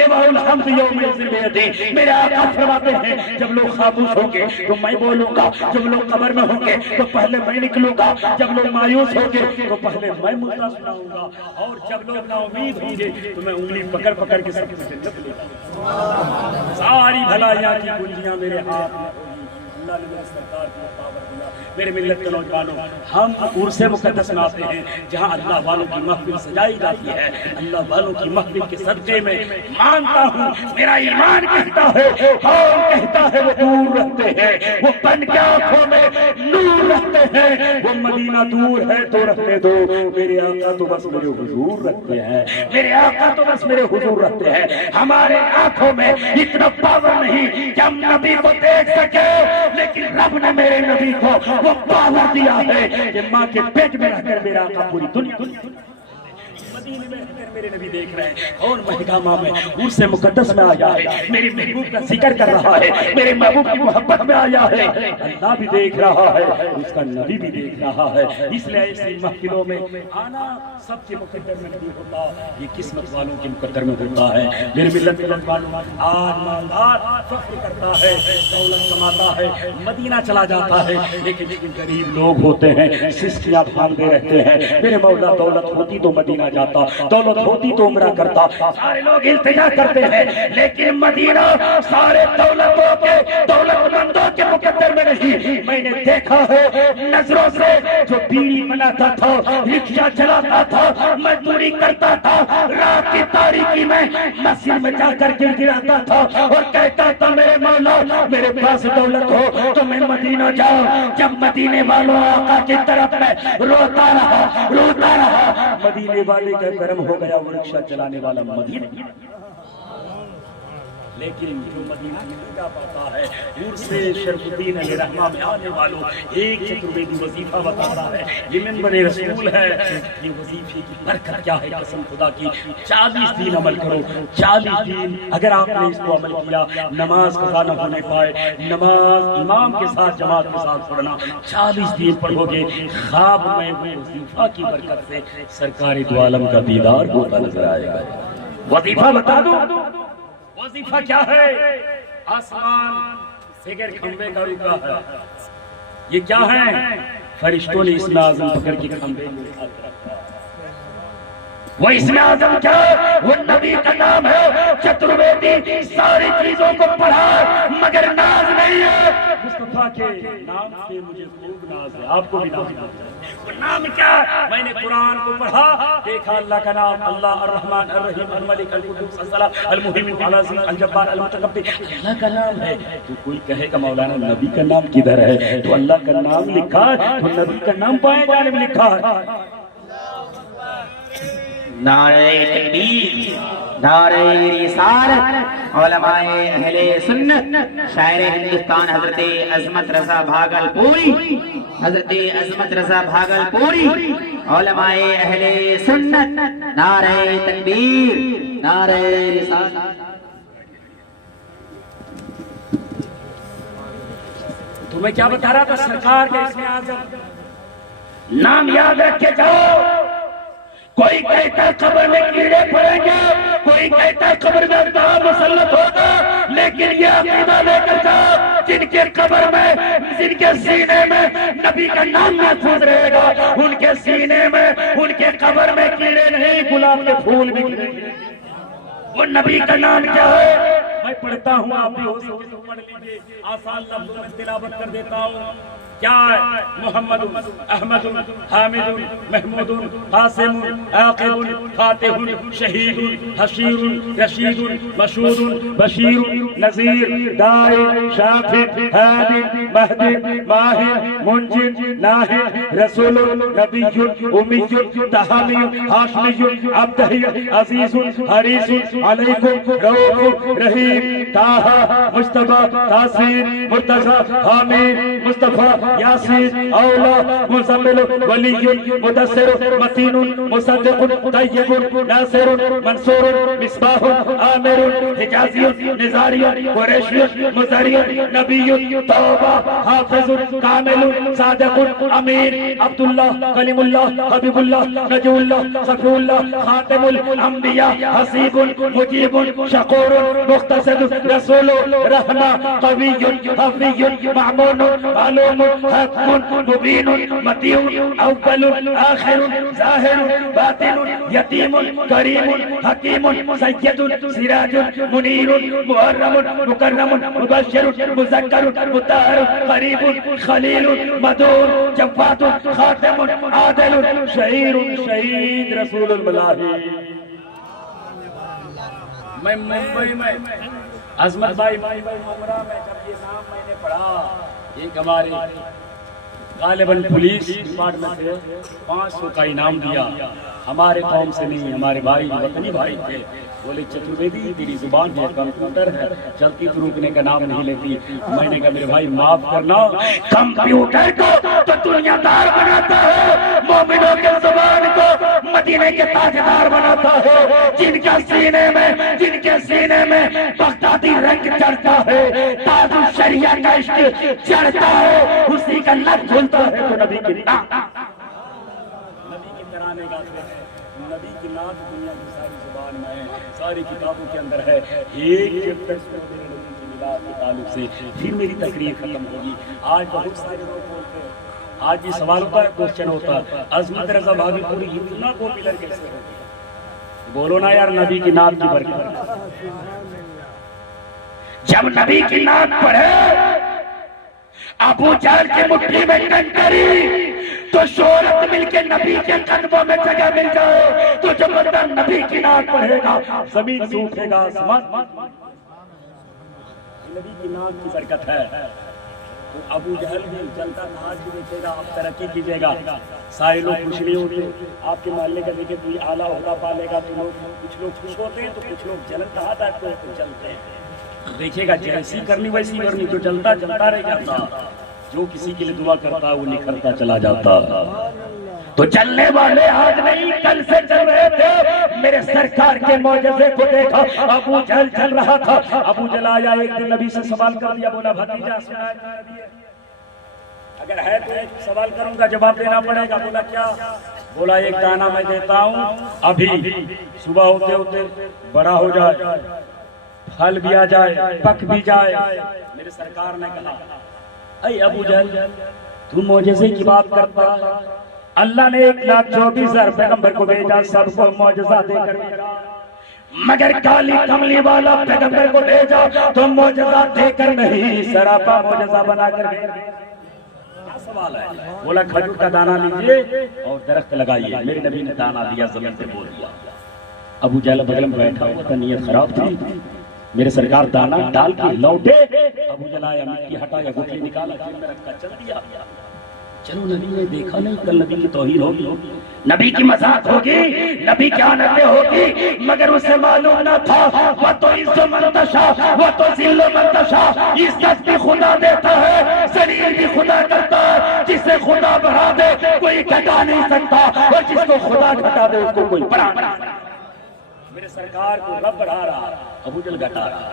لواء الحمد یوم میرے آقا فرماتے ہیں جب لوگ خاموش ہوں گے تو میں بولوں گا، جب لوگ قبر میں ہوں گے تو پہلے میں نکلوں گا، جب لوگ مایوس ہوں گے تو پہلے میں مدعا سناؤں گا، اور جب لوگ نا امید ہوں گے تو میں انگلی پکڑ پکڑ کے سب سے جب لے گا۔ ساری بھلائیاں کی کنجیاں میرے ہاتھ میں ہوگی۔ اللہ نے میرے سرکار کو پاور دیا۔ میرے ملت کے نوجوانوں، ہم عرس مقدس مناتے ہیں جہاں اللہ والوں کی محفل سجائی جاتی ہے۔ اللہ والوں کی محفل کے صدقے میں مانتا ہوں، میرا ایمان کہتا ہے، قول کہتا ہے وہ دور رہتے ہیں، وہ بن کے آنکھوں میں نور رہتے ہیں۔ وہ مدینہ دور ہے تو رہنے دو، میرے آقا تو بس میرے حضور رکھتے ہیں، میرے آقا تو بس میرے حضور رکھتے ہیں۔ ہمارے آنکھوں میں اتنا پاور نہیں کہ ہم نبی کو دیکھ سکے، لیکن رب نے میرے نبی کو وہ پاور دیا ہے کہ ماں کے پیٹ میں رہ کر میرا آقا پوری دنیا مدینے میں رہ کر میرے نبی دیکھ رہے ہیں۔ اور مہنگامہ میں عرس مقدس میں آیا ہے، میرے محبوب کا ذکر کر رہا ہے، میرے محبوب کی محبت میں آیا ہے۔ اللہ بھی دیکھ رہا ہے، اس کا نبی بھی دیکھ رہا ہے۔ اس لیے ایسی محفلوں میں آنا سب کے مقدر میں نہیں ہوتا، یہ قسمت والوں کے مقدر میں ہوتا ہے۔ میرے ملت کے نوجوانوں، آج مالدار فخر کرتا ہے، دولت کماتا ہے، مدینہ چلا جاتا ہے، لیکن غریب لوگ ہوتے ہیں سسکیاں پھاندے رہتے ہیں۔ میرے مولا دولت ہوتی تو مدینہ جاتا، دولت ہوتی تو عمرہ کرتا، سارے لوگ التجا کرتے ہیں، لیکن مدینہ سارے دولتوں کے دولت مندوں کے مقدر میں نہیں۔ میں نے دیکھا ہے نظروں سے، جو بیڑی بناتا تھا، رکشہ چلاتا تھا، مزدوری کرتا تھا، رات کی تاریکی میں مسجد میں جا کر گر گراتا تھا اور کہتا تھا میرے مولا میرے پاس دولت ہو تو میں مدینہ جاؤں۔ جب مدینے والوں آقا کی طرف میں روتا رہا، مدینے والے کا کرم ہو گیا، وہ رکشہ چلانے والا مدینہ۔ لیکن جو مدینہ نہیں جا پاتا ہے، عرس شرف الدین علیہ رحمہ میں آنے والوں ایک چترویدی وظیفہ بتاتا ہے، یہ منبر رسول ہے۔ یہ وظیفے کی برکت کیا ہے، قسم خدا کی 40 دن عمل کرو، 40 دن اگر آپ نے اس کو عمل کیا، نماز قضا نہ ہونے پائے، نماز امام کے ساتھ جماعت کے ساتھ پڑھنا، 40 دن پڑھو گے، خواب میں وظیفہ کی برکت سے سرکار دو عالم کا دیدار ہوتا نظر آئے گا۔ وظیفہ بتا دو، وظیفہ کیا ہے؟ آسمان فگر کھمبے کا رکا ہے، یہ کیا ہے؟ فرشتوں نے اسم اعظم پکڑ کے کھمبے میں ہاتھ رکھا۔ وہ اسم اعظم کیا؟ وہ نبی کا نام ہے۔ چترویدی ساری چیزوں کو پڑھا مگر ناز نہیں ہے۔ مصطفیٰ کے نام سے مجھے خوب ناز ہے، آپ کو بھی ناز ہے۔ وہ نام کیا؟ میں نے قرآن کو پڑھا، دیکھا اللہ کا نام، اللہ الرحمن الرحیم الملک القدوس السلام المہیمن العزیز الجبار المتکبر، اللہ کا نام ہے۔ تو کوئی کہے کہ مولانا نبی کا نام کدھر ہے؟ تو اللہ کا نام لکھا ہے تو نبی کا نام پائے جانے میں لکھا ہے۔ نعرہ تکبیر، نعرہ رسالت، علماء اہل سنت، شاعر ہندوستان حضرت عظمت رضا بھاگل پوری، حضرت عظمت رضا بھاگل پوری، علماء اہل سنت، نعرہ تکبیر، نعرہ رسالت۔ تو میں کیا بتا رہا تھا؟ سرکار کے اسم اعظم نام یاد رکھ کے جاؤ۔ کوئی کہتا ہے قبر میں کیڑے پڑیں گے، کوئی کہتا ہے قبر میں اژدہا مسلط ہوگا، لیکن یہ عقیدہ لے کر جاؤ جن کے قبر میں، جن کے سینے میں نبی کا نام محفوظ رہے گا، ان کے سینے میں، ان کے قبر میں کیڑے نہیں، گلاب کے پھول بھی کھلیں گے۔ وہ نبی کا نام کیا ہے؟ میں پڑھتا ہوں، آپ بھی ہو سکے تو پڑھ لیجئے، آسان لفظوں میں تلاوت کر دیتا ہوں۔ کیا ہے؟ محمد احمد حامد محمود قاسم عاقب فاتح شہید حشیر رشید مشہور بشیر نذیر داعی شافع ہادی مہدی ماہر منجد ناہد رسول نبی امی تہامی ہاشمی عبدہی عزیز حریص علیکم رؤوف رحیم طٰہٰ مجتبیٰ تاثیر مرتضی حامد مصطفیٰ یاسین اولا مزمل ولی مدثر متین مصدق طیب ناصر منصور مصباح عامر حجازی نزاری قریشی مزری نبی توبہ حافظ کامل صادق امین عبداللہ کلیم اللہ حبیب اللہ نجو اللہ صفی اللہ خاتم الانبیاء حسیب مجیب شکور مختصد رسول رحمہ قوی حفی معمون معلوم حق مبین متین اول آخر ظاہر باطن یتیم کریم حکیم سید سراج منیر محرم مکرم مبشر مذکر مطہر قریب خلیل مدور جواد خاتم عادل شہیر شہید رسول الملاحی۔ میں ممبئی میں عظمت بھائی ممرہ میں جب یہ نام میں نے پڑھا، ایک ہمارے غالباً پولیس ڈپارٹمنٹ سے 500 کا انعام دیا، ہمارے قوم سے نہیں، ہمارے بھائی وطنی بھائی تھے، بولے چترویدی تیری زبان ہے کمپیوٹر ہے، چلتی تو روکنے کا نام نہیں لیتی۔ میں نے کہا میرے بھائی معاف کرنا، کمپیوٹر کو تو دنیا دار بناتا ہے، مومنوں کے زبان کو مدینے کے تاجدار بناتا ہے، جن کے سینے میں بغدادی رنگ چڑھتا ہے، تاج الشریعہ کا عشق چڑھتا ہے، اسی کا لب کھلتا ہے تو نبی کی نام، نبی کی ترانے گاتے ہیں، نبی کی نام دنیا کی ساری زبان میں ہے، ساری کتابوں کے اندر ہے، ایک چیپٹر میرے نبی کی میلاد کے تعلق سے، پھر میری تقریر ختم ہوگی۔ آج بہت سارے لوگ بولتے ہیں، آج بھی سوال ہوتا ہے، کوشچن ہوتا ہے، عظمت رضا بھاگی پوری اتنا پاپولر کیسے ہو گیا؟ بولو نا یار، نبی کی نام کی برکت۔ جب نبی کی نام پڑھے ابو جہل کی مٹھی میں کنکری تو شہرت مل کے نبی کے قدموں میں جگہ مل جائے، تو جب بندہ نبی کی نام پڑھے گا زمین سوکھے گا، آسمان نبی کی نام کی برکت ہے۔ تو ابو جہل بھی جلتا تھا، آج بھی دیکھے گا، آپ ترقی کیجئے گا، سارے لوگ خوش نہیں ہوتے، آپ کے محلے کا دیکھیں کوئی اعلیٰ عہدہ پالے گا تو لوگ کچھ لوگ خوش ہوتے ہیں، تو کچھ لوگ جلن کہا تھا تو جلتے ہیں۔ دیکھے گا جیسی کرنی ویسی کرنی، جو جلتا جلتا رہ جاتا، جو کسی کے لیے دعا کرتا وہ نکھرتا چلا جاتا۔ تو چلنے والے آج نہیں کل سے چل رہے تھے، میرے سرکار کے معجزے کو دیکھا، ابو جہل چل رہا تھا، ابو جہل آیا ایک دن نبی سے سوال کر دیا، بولا بھتیجا سنا ہے، اگر ہے تو ایک سوال کروں گا جواب دینا پڑے گا۔ بولا کیا؟ بولا ایک دانہ میں دیتا ہوں، ابھی صبح ہوتے ہوتے بڑا ہو جائے، پھل بھی آ جائے، پک بھی جائے۔ میرے سرکار نے کہا اے ابو جہل، تو معجزے کی بات کرتا، اللہ نے 1,24,000 پیغمبر کو بھیجا، سب کو معجزہ دے کر بھیجا، مگر کالی کملی والا پیغمبر کو بھیجا تو معجزہ دے کر نہیں، سراپا معجزہ بنا کر بھیجا۔ سوال ہے، بولا کھجور کا دانہ لیجئے اور درخت لگائیے۔ میرے نبی نے دانہ دیا، زمین سے بول دیا۔ ابو جہل بغل میں بیٹھا ہوا تھا، نیت خراب تھی، میرے سرکار دانہ ڈال کے لوٹے، ابو جہل آیا، مٹی ہٹایا، گٹھلی نکالا، جیب میں رکھا، چل دیا۔ چلو نبی نے دیکھا نہیں، کل نبی کی توہین ہوگی، نبی کی مذاق ہوگی، نبی کی آنتیں ہوگی، مگر اسے معلوم نہ تھا وَتُعِزُّ مَن تَشَاءُ وَتُذِلُّ مَن تَشَاءُ، عزت بھی خدا دیتا ہے، ذلیل بھی خدا کرتا ہے، جسے خدا بڑھا دے کوئی گھٹا نہیں سکتا، اور جس کو خدا گھٹا دے اس کو کوئی بڑھا نہیں سکتا۔ میرے سرکار کو رب بڑھا رہا، ابو جہل گھٹا رہا،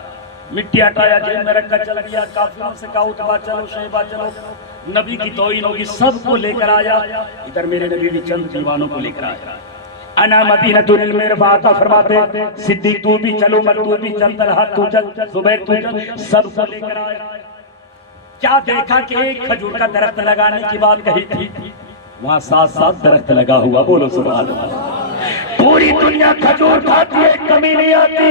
مٹی ہٹایا، جیب میں رکھ کر چل دیا، کافروں سے کہا اتبا چلو شیبہ چلو، نبی کی توہین ہوگی، سب کو لے کر آیا، ادھر میرے نبی بھی چند دیوانوں کو لے کر آیا۔ انا مدینۃ العلم رفعت فرماتے، صدیق تو بھی چلو، عمر تو بھی چل، طلحہ تو چل، زبیر تو چل، سب کو لے کر آیا۔ کیا دیکھا کہ ایک کھجور کا درخت لگانے کی بات کہی تھی، وہاں 7 درخت لگا ہوا، بولو سبحان اللہ۔ پوری دنیا کھجور کھاتی ہے، کمی نہیں آتی۔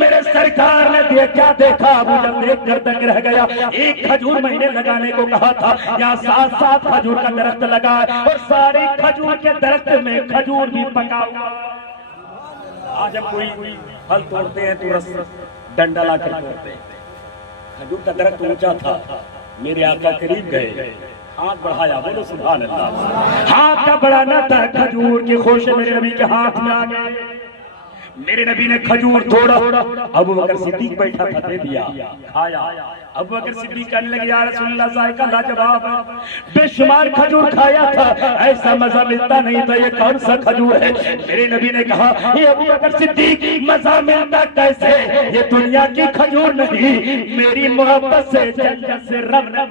میرے سرکار نے کیا دیکھا؟ ابو جہل دیکھ کر دنگ رہ گیا۔ ایک کھجور میں نے لگانے کو کہا تھا، یہاں 7 کھجور کا درخت لگا ہے اور سارے کھجور کے درخت میں کھجور بھی پکا ہوا۔ آج ہم کوئی پھل توڑتے ہیں تو رس ڈنڈا لا کر توڑتے ہیں۔ کھجور کا درخت اونچا تھا، میرے آقا قریب گئے، ہاتھ بڑھایا، بولو سبحان اللہ۔ ہاتھ کا بڑھانا تھا، کھجور کے خوشے میرے نبی کے ہاتھ میں آ گئے۔ میرے نبی نے کھجور توڑا، ابو بکر صدیق بیٹھا تھا، دے دیا، کھایا۔ ابو بکر صدیق کہنے لگے یا رسول اللہ ذائقہ لاجواب ہے، بے شمار کھجور کھایا تھا، ایسا مزہ ملتا نہیں تھا، یہ کون سا کھجور ہے؟ میرے نبی نے کہا یہ ابو بکر صدیق مزہ ملتا کیسے؟ یہ دنیا کی کھجور نہیں، میری محبت سے جنت سے رب نے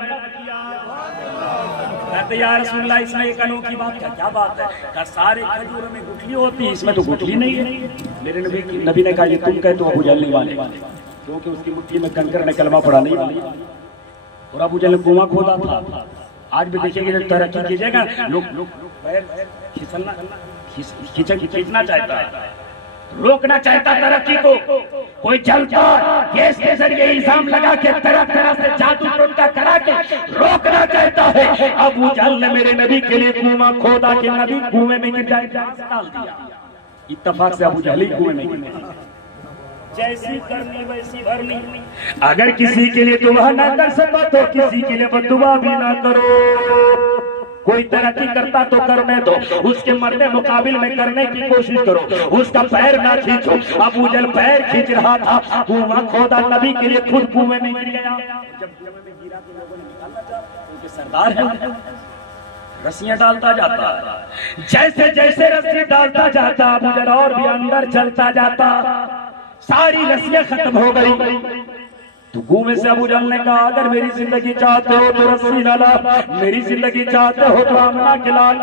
کہتے یا رسول اللہ اس میں ایک انوکھی بات کیا بات ہے؟ کہ سارے کھجوروں میں گٹھلی ہوتی ہے، اس میں تو گٹھلی نہیں ہے۔ میرے نبی نے کہا یہ تم کہتے ہو ابو جہل نہیں والے، کیونکہ اس کی مٹھی میں کنکر نے کلمہ پڑھا نہیں والی، اور ابو جہل نے کنواں کھودا تھا۔ آج بھی دیکھیں گے جب ترقی کیجیے گا لوگ کھینچنا چاہتا ہے، روکنا چاہتا ترقی کو، کوئی جلتا گیس کے ذریعے الزام لگا کے طرح طرح سے جادو ٹوٹکا کرا کے روکنا چاہتا ہے۔ ابو جہل نے میرے نبی کے لیے کنواں کھودا کہ نبی کنویں میں گر جائے، ڈال دیا۔ اتفاق سے ابو جہل ہی کنویں میں گر، جیسی کرنی ویسی بھرنی۔ اگر کسی کے لیے دعا نہ کر سکا تو کسی کے لیے بددعا بھی نہ کرو۔ کوئی ترقی کرتا تو کرنے دو، اس کے مرنے مقابل میں کرنے کی کوشش کرو، اس کا پیر نہ کھینچو۔ ابو جہل پیر کھینچ رہا تھا، کنواں کھودا نبی کے لیے، خود کنویں میں گر گیا۔ جب کنویں میں گرا تو لوگوں نے نکالنا چاہا، کیونکہ سردار ہے، رسیاں ڈالتا جاتا، جیسے جیسے رسی ڈالتا جاتا ابو جہل اور بھی اندر چلتا جاتا، ساری رسیاں ختم ہو گئی۔ تو کنویں سے ابو جہل نے کہا اگر میری زندگی چاہتے ہو تو رسی ڈالا، میری زندگی چاہتے ہو تو آمنہ کے لال۔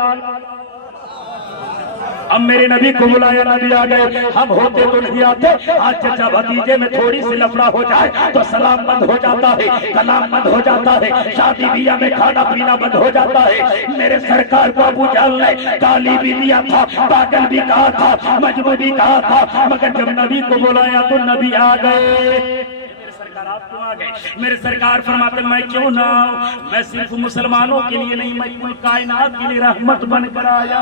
اب میرے نبی کو بلایا، نبی آ گئے، ہم ہوتے تو نہیں آتے، آج چچا بھتیجے میں تھوڑی سی لفڑا ہو جائے تو سلام بند ہو جاتا ہے، کلام بند ہو جاتا ہے، شادی بیاہ میں کھانا پینا بند ہو جاتا ہے۔ میرے سرکار کو ابو جہل نے گالی بھی دیا تھا، پاگل بھی کہا تھا، مجنون بھی کہا تھا، مگر جب نبی کو بلایا تو نبی آ گئے۔ آپ کیوں آ گئے؟ میرے سرکار فرماتے میں کیوں نہ آؤں، میں صرف مسلمانوں کے لیے نہیں، میں کل کائنات کے لیے رحمت بن کر آیا۔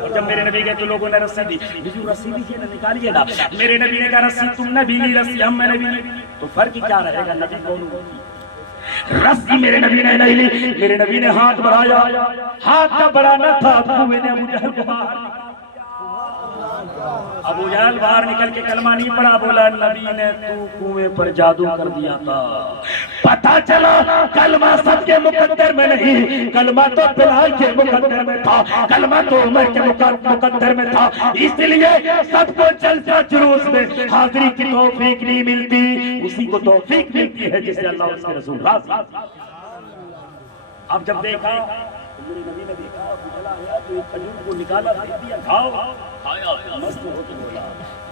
اور جب میرے نبی گئے تو لوگوں نے رسی دی، حضور رسی دیجیے نا، نکالیے نا۔ میرے نبی نے کہا رسی تم نے بھی لی، رسی ہم نے بھی لی، تو فرق کیا رہے گا؟ نبی کون ہوگی؟ رسی میرے نبی نے نہیں لی، میرے نبی نے ہاتھ بڑھایا، ہاتھ کا بڑھانا تھا، کنویں نے ابو جہل کو باہر نکالا۔ ابو جہل باہر نکل کے کلمہ نہیں پڑھا، بولا نبی نے تو کنویں پر جادو کر دیا تھا۔ پتا چلا کلمہ سب کے مقدر میں نہیں، کلمہ تو بلال کے مقدر میں تھا، کلمہ تو عمر کے مقدر میں تھا، اس لیے سب کو جلسہ جلوس میں حاضری کی توفیق نہیں ملتی، اسی کو توفیق ملتی ہے جسے اللہ اس کے رسول راضی۔ اب جب دیکھا میرے نبی نے دیکھا بجلا آیا تو ایک کھجور کو نکالا، دے دیا، کھاؤ، کھایا، مست ہو کے بولا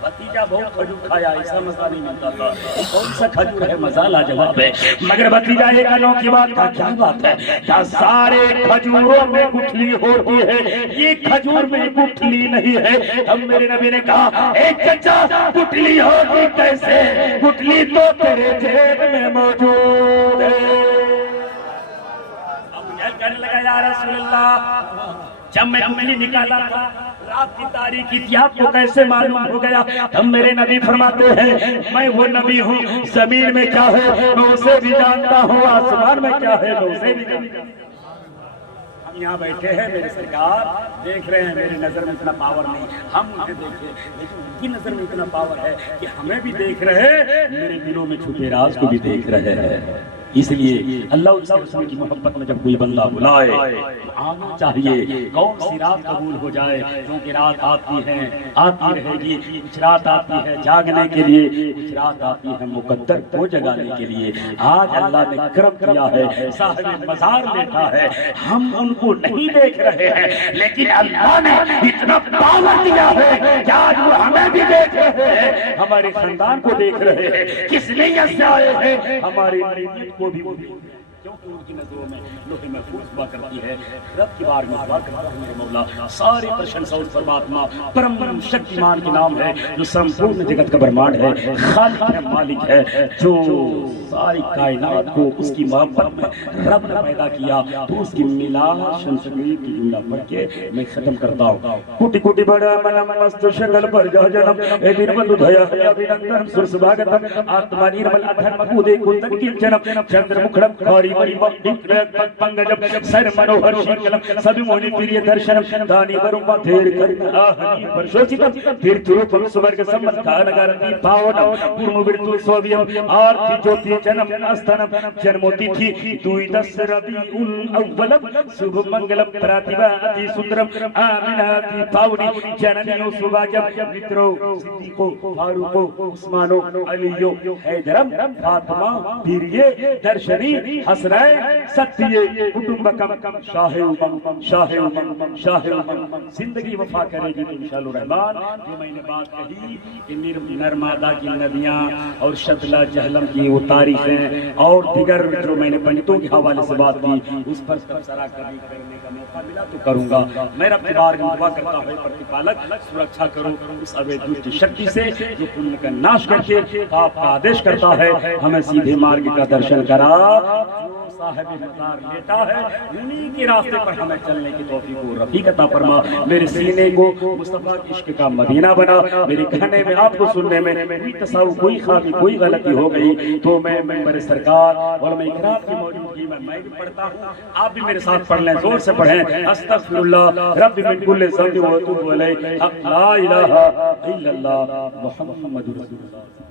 بھتیجا بہت کھجور کھایا، ایسا مزہ نہیں ملتا تھا، کون سا کھجور ہے؟ مزہ لاجواب ہے۔ مگر بھتیجا ایک انوکھی بات کا کیا بات ہے؟ کیا سارے کھجوروں میں گٹھلی ہوتی ہے؟ یہ کھجور میں گٹھلی نہیں ہے۔ اب میرے نبی نے کہا اے چچا گٹھلی ہوگی کیسے؟ گٹھلی تو تیرے جیب میں موجود ہے۔ کہنے لگا یا رسول اللہ جب میں گٹھلی نکالا تھا رات کی تاریکی تھی، آپ کو کیسے معلوم ہو گیا؟ ہم میرے نبی فرماتے ہیں میں وہ نبی ہوں، زمین میں کیا ہے میں اسے بھی جانتا ہوں، آسمان میں کیا ہے میں اسے بھی جانتا ہوں۔ ہم یہاں بیٹھے ہیں، میرے سرکار دیکھ رہے ہیں، میری نظر میں اتنا پاور نہیں، ہم انہیں دیکھے لیکن ان کی نظر میں اتنا پاور ہے کہ ہمیں بھی دیکھ رہے، میرے دلوں میں چھپے راز کو بھی دیکھ رہے ہیں۔ اس لیے اللہ اس کے رسول کی محبت میں جب کوئی بندہ بلائے آنا چاہیے، کون سی رات قبول ہو جائے، کیونکہ رات آتی ہے آتی رہے گی، کچھ رات آتی ہے جاگنے کے لیے، کچھ رات آتی ہے مقدر کو جگانے کے لیے۔ آج اللہ نے کرم کیا ہے، صاحب مزار بیٹھا ہے، ہم ان کو نہیں دیکھ رہے ہیں لیکن اللہ نے اتنا پاور دیا ہے کہ آج وہ ہمیں بھی دیکھ رہے ہیں، ہمارے خاندان کو دیکھ رہے ہیں، کس نیت سے آئے ہیں، ہماری نیت کو بھی وہ دیکھ رہے ہیں۔ دور کی نظروں میں لوح محفوظ ہوا کرتی ہے. رب کی بارگاہ میں دعا کرتا ہوں میرے مولا ساری پرشنسا اس پرماتما پرم شکتیمان کے نام ہے جو سمپورن جگت کا برہمانڈ ہے, خالق ہے, مالک ہے, جو ساری کائنات کو اس کی محبت میں رب نے پیدا کیا. تو اس کی ملا شمشگری کی جملہ پڑھ کے میں ختم کرتا ہوں. کوٹی کوٹی بڑا منم مست شکل پر جا جنم اے دین بندو دھیا ہے ابھینندن سر سبھاگتم آتما نرمل ادھر مگودے کلتن کی جنم چندر مکھڑم کھاڑی بڑی بکڑ پنگجم سر منوہر شکلم سبھی مونی پریہ درشنم دانی برم پتھیر کر آہنی پر شوچتم پھر تروپم سورگ سمت کانگارتی پاونم پورم برتو سوویم آرتی جوتی جنم استنم جنموتی تھی دوی دس ربیع اولم صبح منگلم پراتیباتی سندرم آمناتی پاونی جننیو سواجم مترو صدیقو فاروقو عثمانو علیو حیدرم فاطمہ پیریے درشنی حسنائے ستیے کٹنبکم شاہ امم شاہ امم شاہ امم. زندگی وفا کرے گی تو انشاءاللہ الرحمن. جو میں نے بات کہی کہ نرمدا کی ندیاں اور شتلا جہلم کی وہ تاریخیں اور دیگر جو میں نے پنڈتوں کے حوالے سے بات کی اس پر تبصرہ کرنے کا موقع ملا تو کروں گا. میں رب کی بارگاہ میں دعا کرتا ہوں پرتپالک سرکشا کرو اس اوید دشت شکتی سے جو پن کا ناش کر کے آپ کا آدیش کرتا ہے ہمیں سیدھے مارگ کا درشن کرا. جو صاحب مقدار لیتا ہے انہی کے راستے پر ہمیں چلنے کی توفیق و رفیق عطا فرما. میرے سینے کو مصطفیٰ کے عشق کا مدینہ بنا. میرے کہنے میں آپ کو سننے میں کوئی تصاویر کوئی خامی کوئی غلطی ہو گئی تو میں ممبر سرکار علماء اکرام کی موجودگی میں بھی پڑھتا ہوں, آپ بھی میرے ساتھ پڑھ لیں, زور سے پڑھیں. استغفر اللہ رب من کل ذنب و اتوب الیہ, لا الہ الا اللہ محمد رسول اللہ.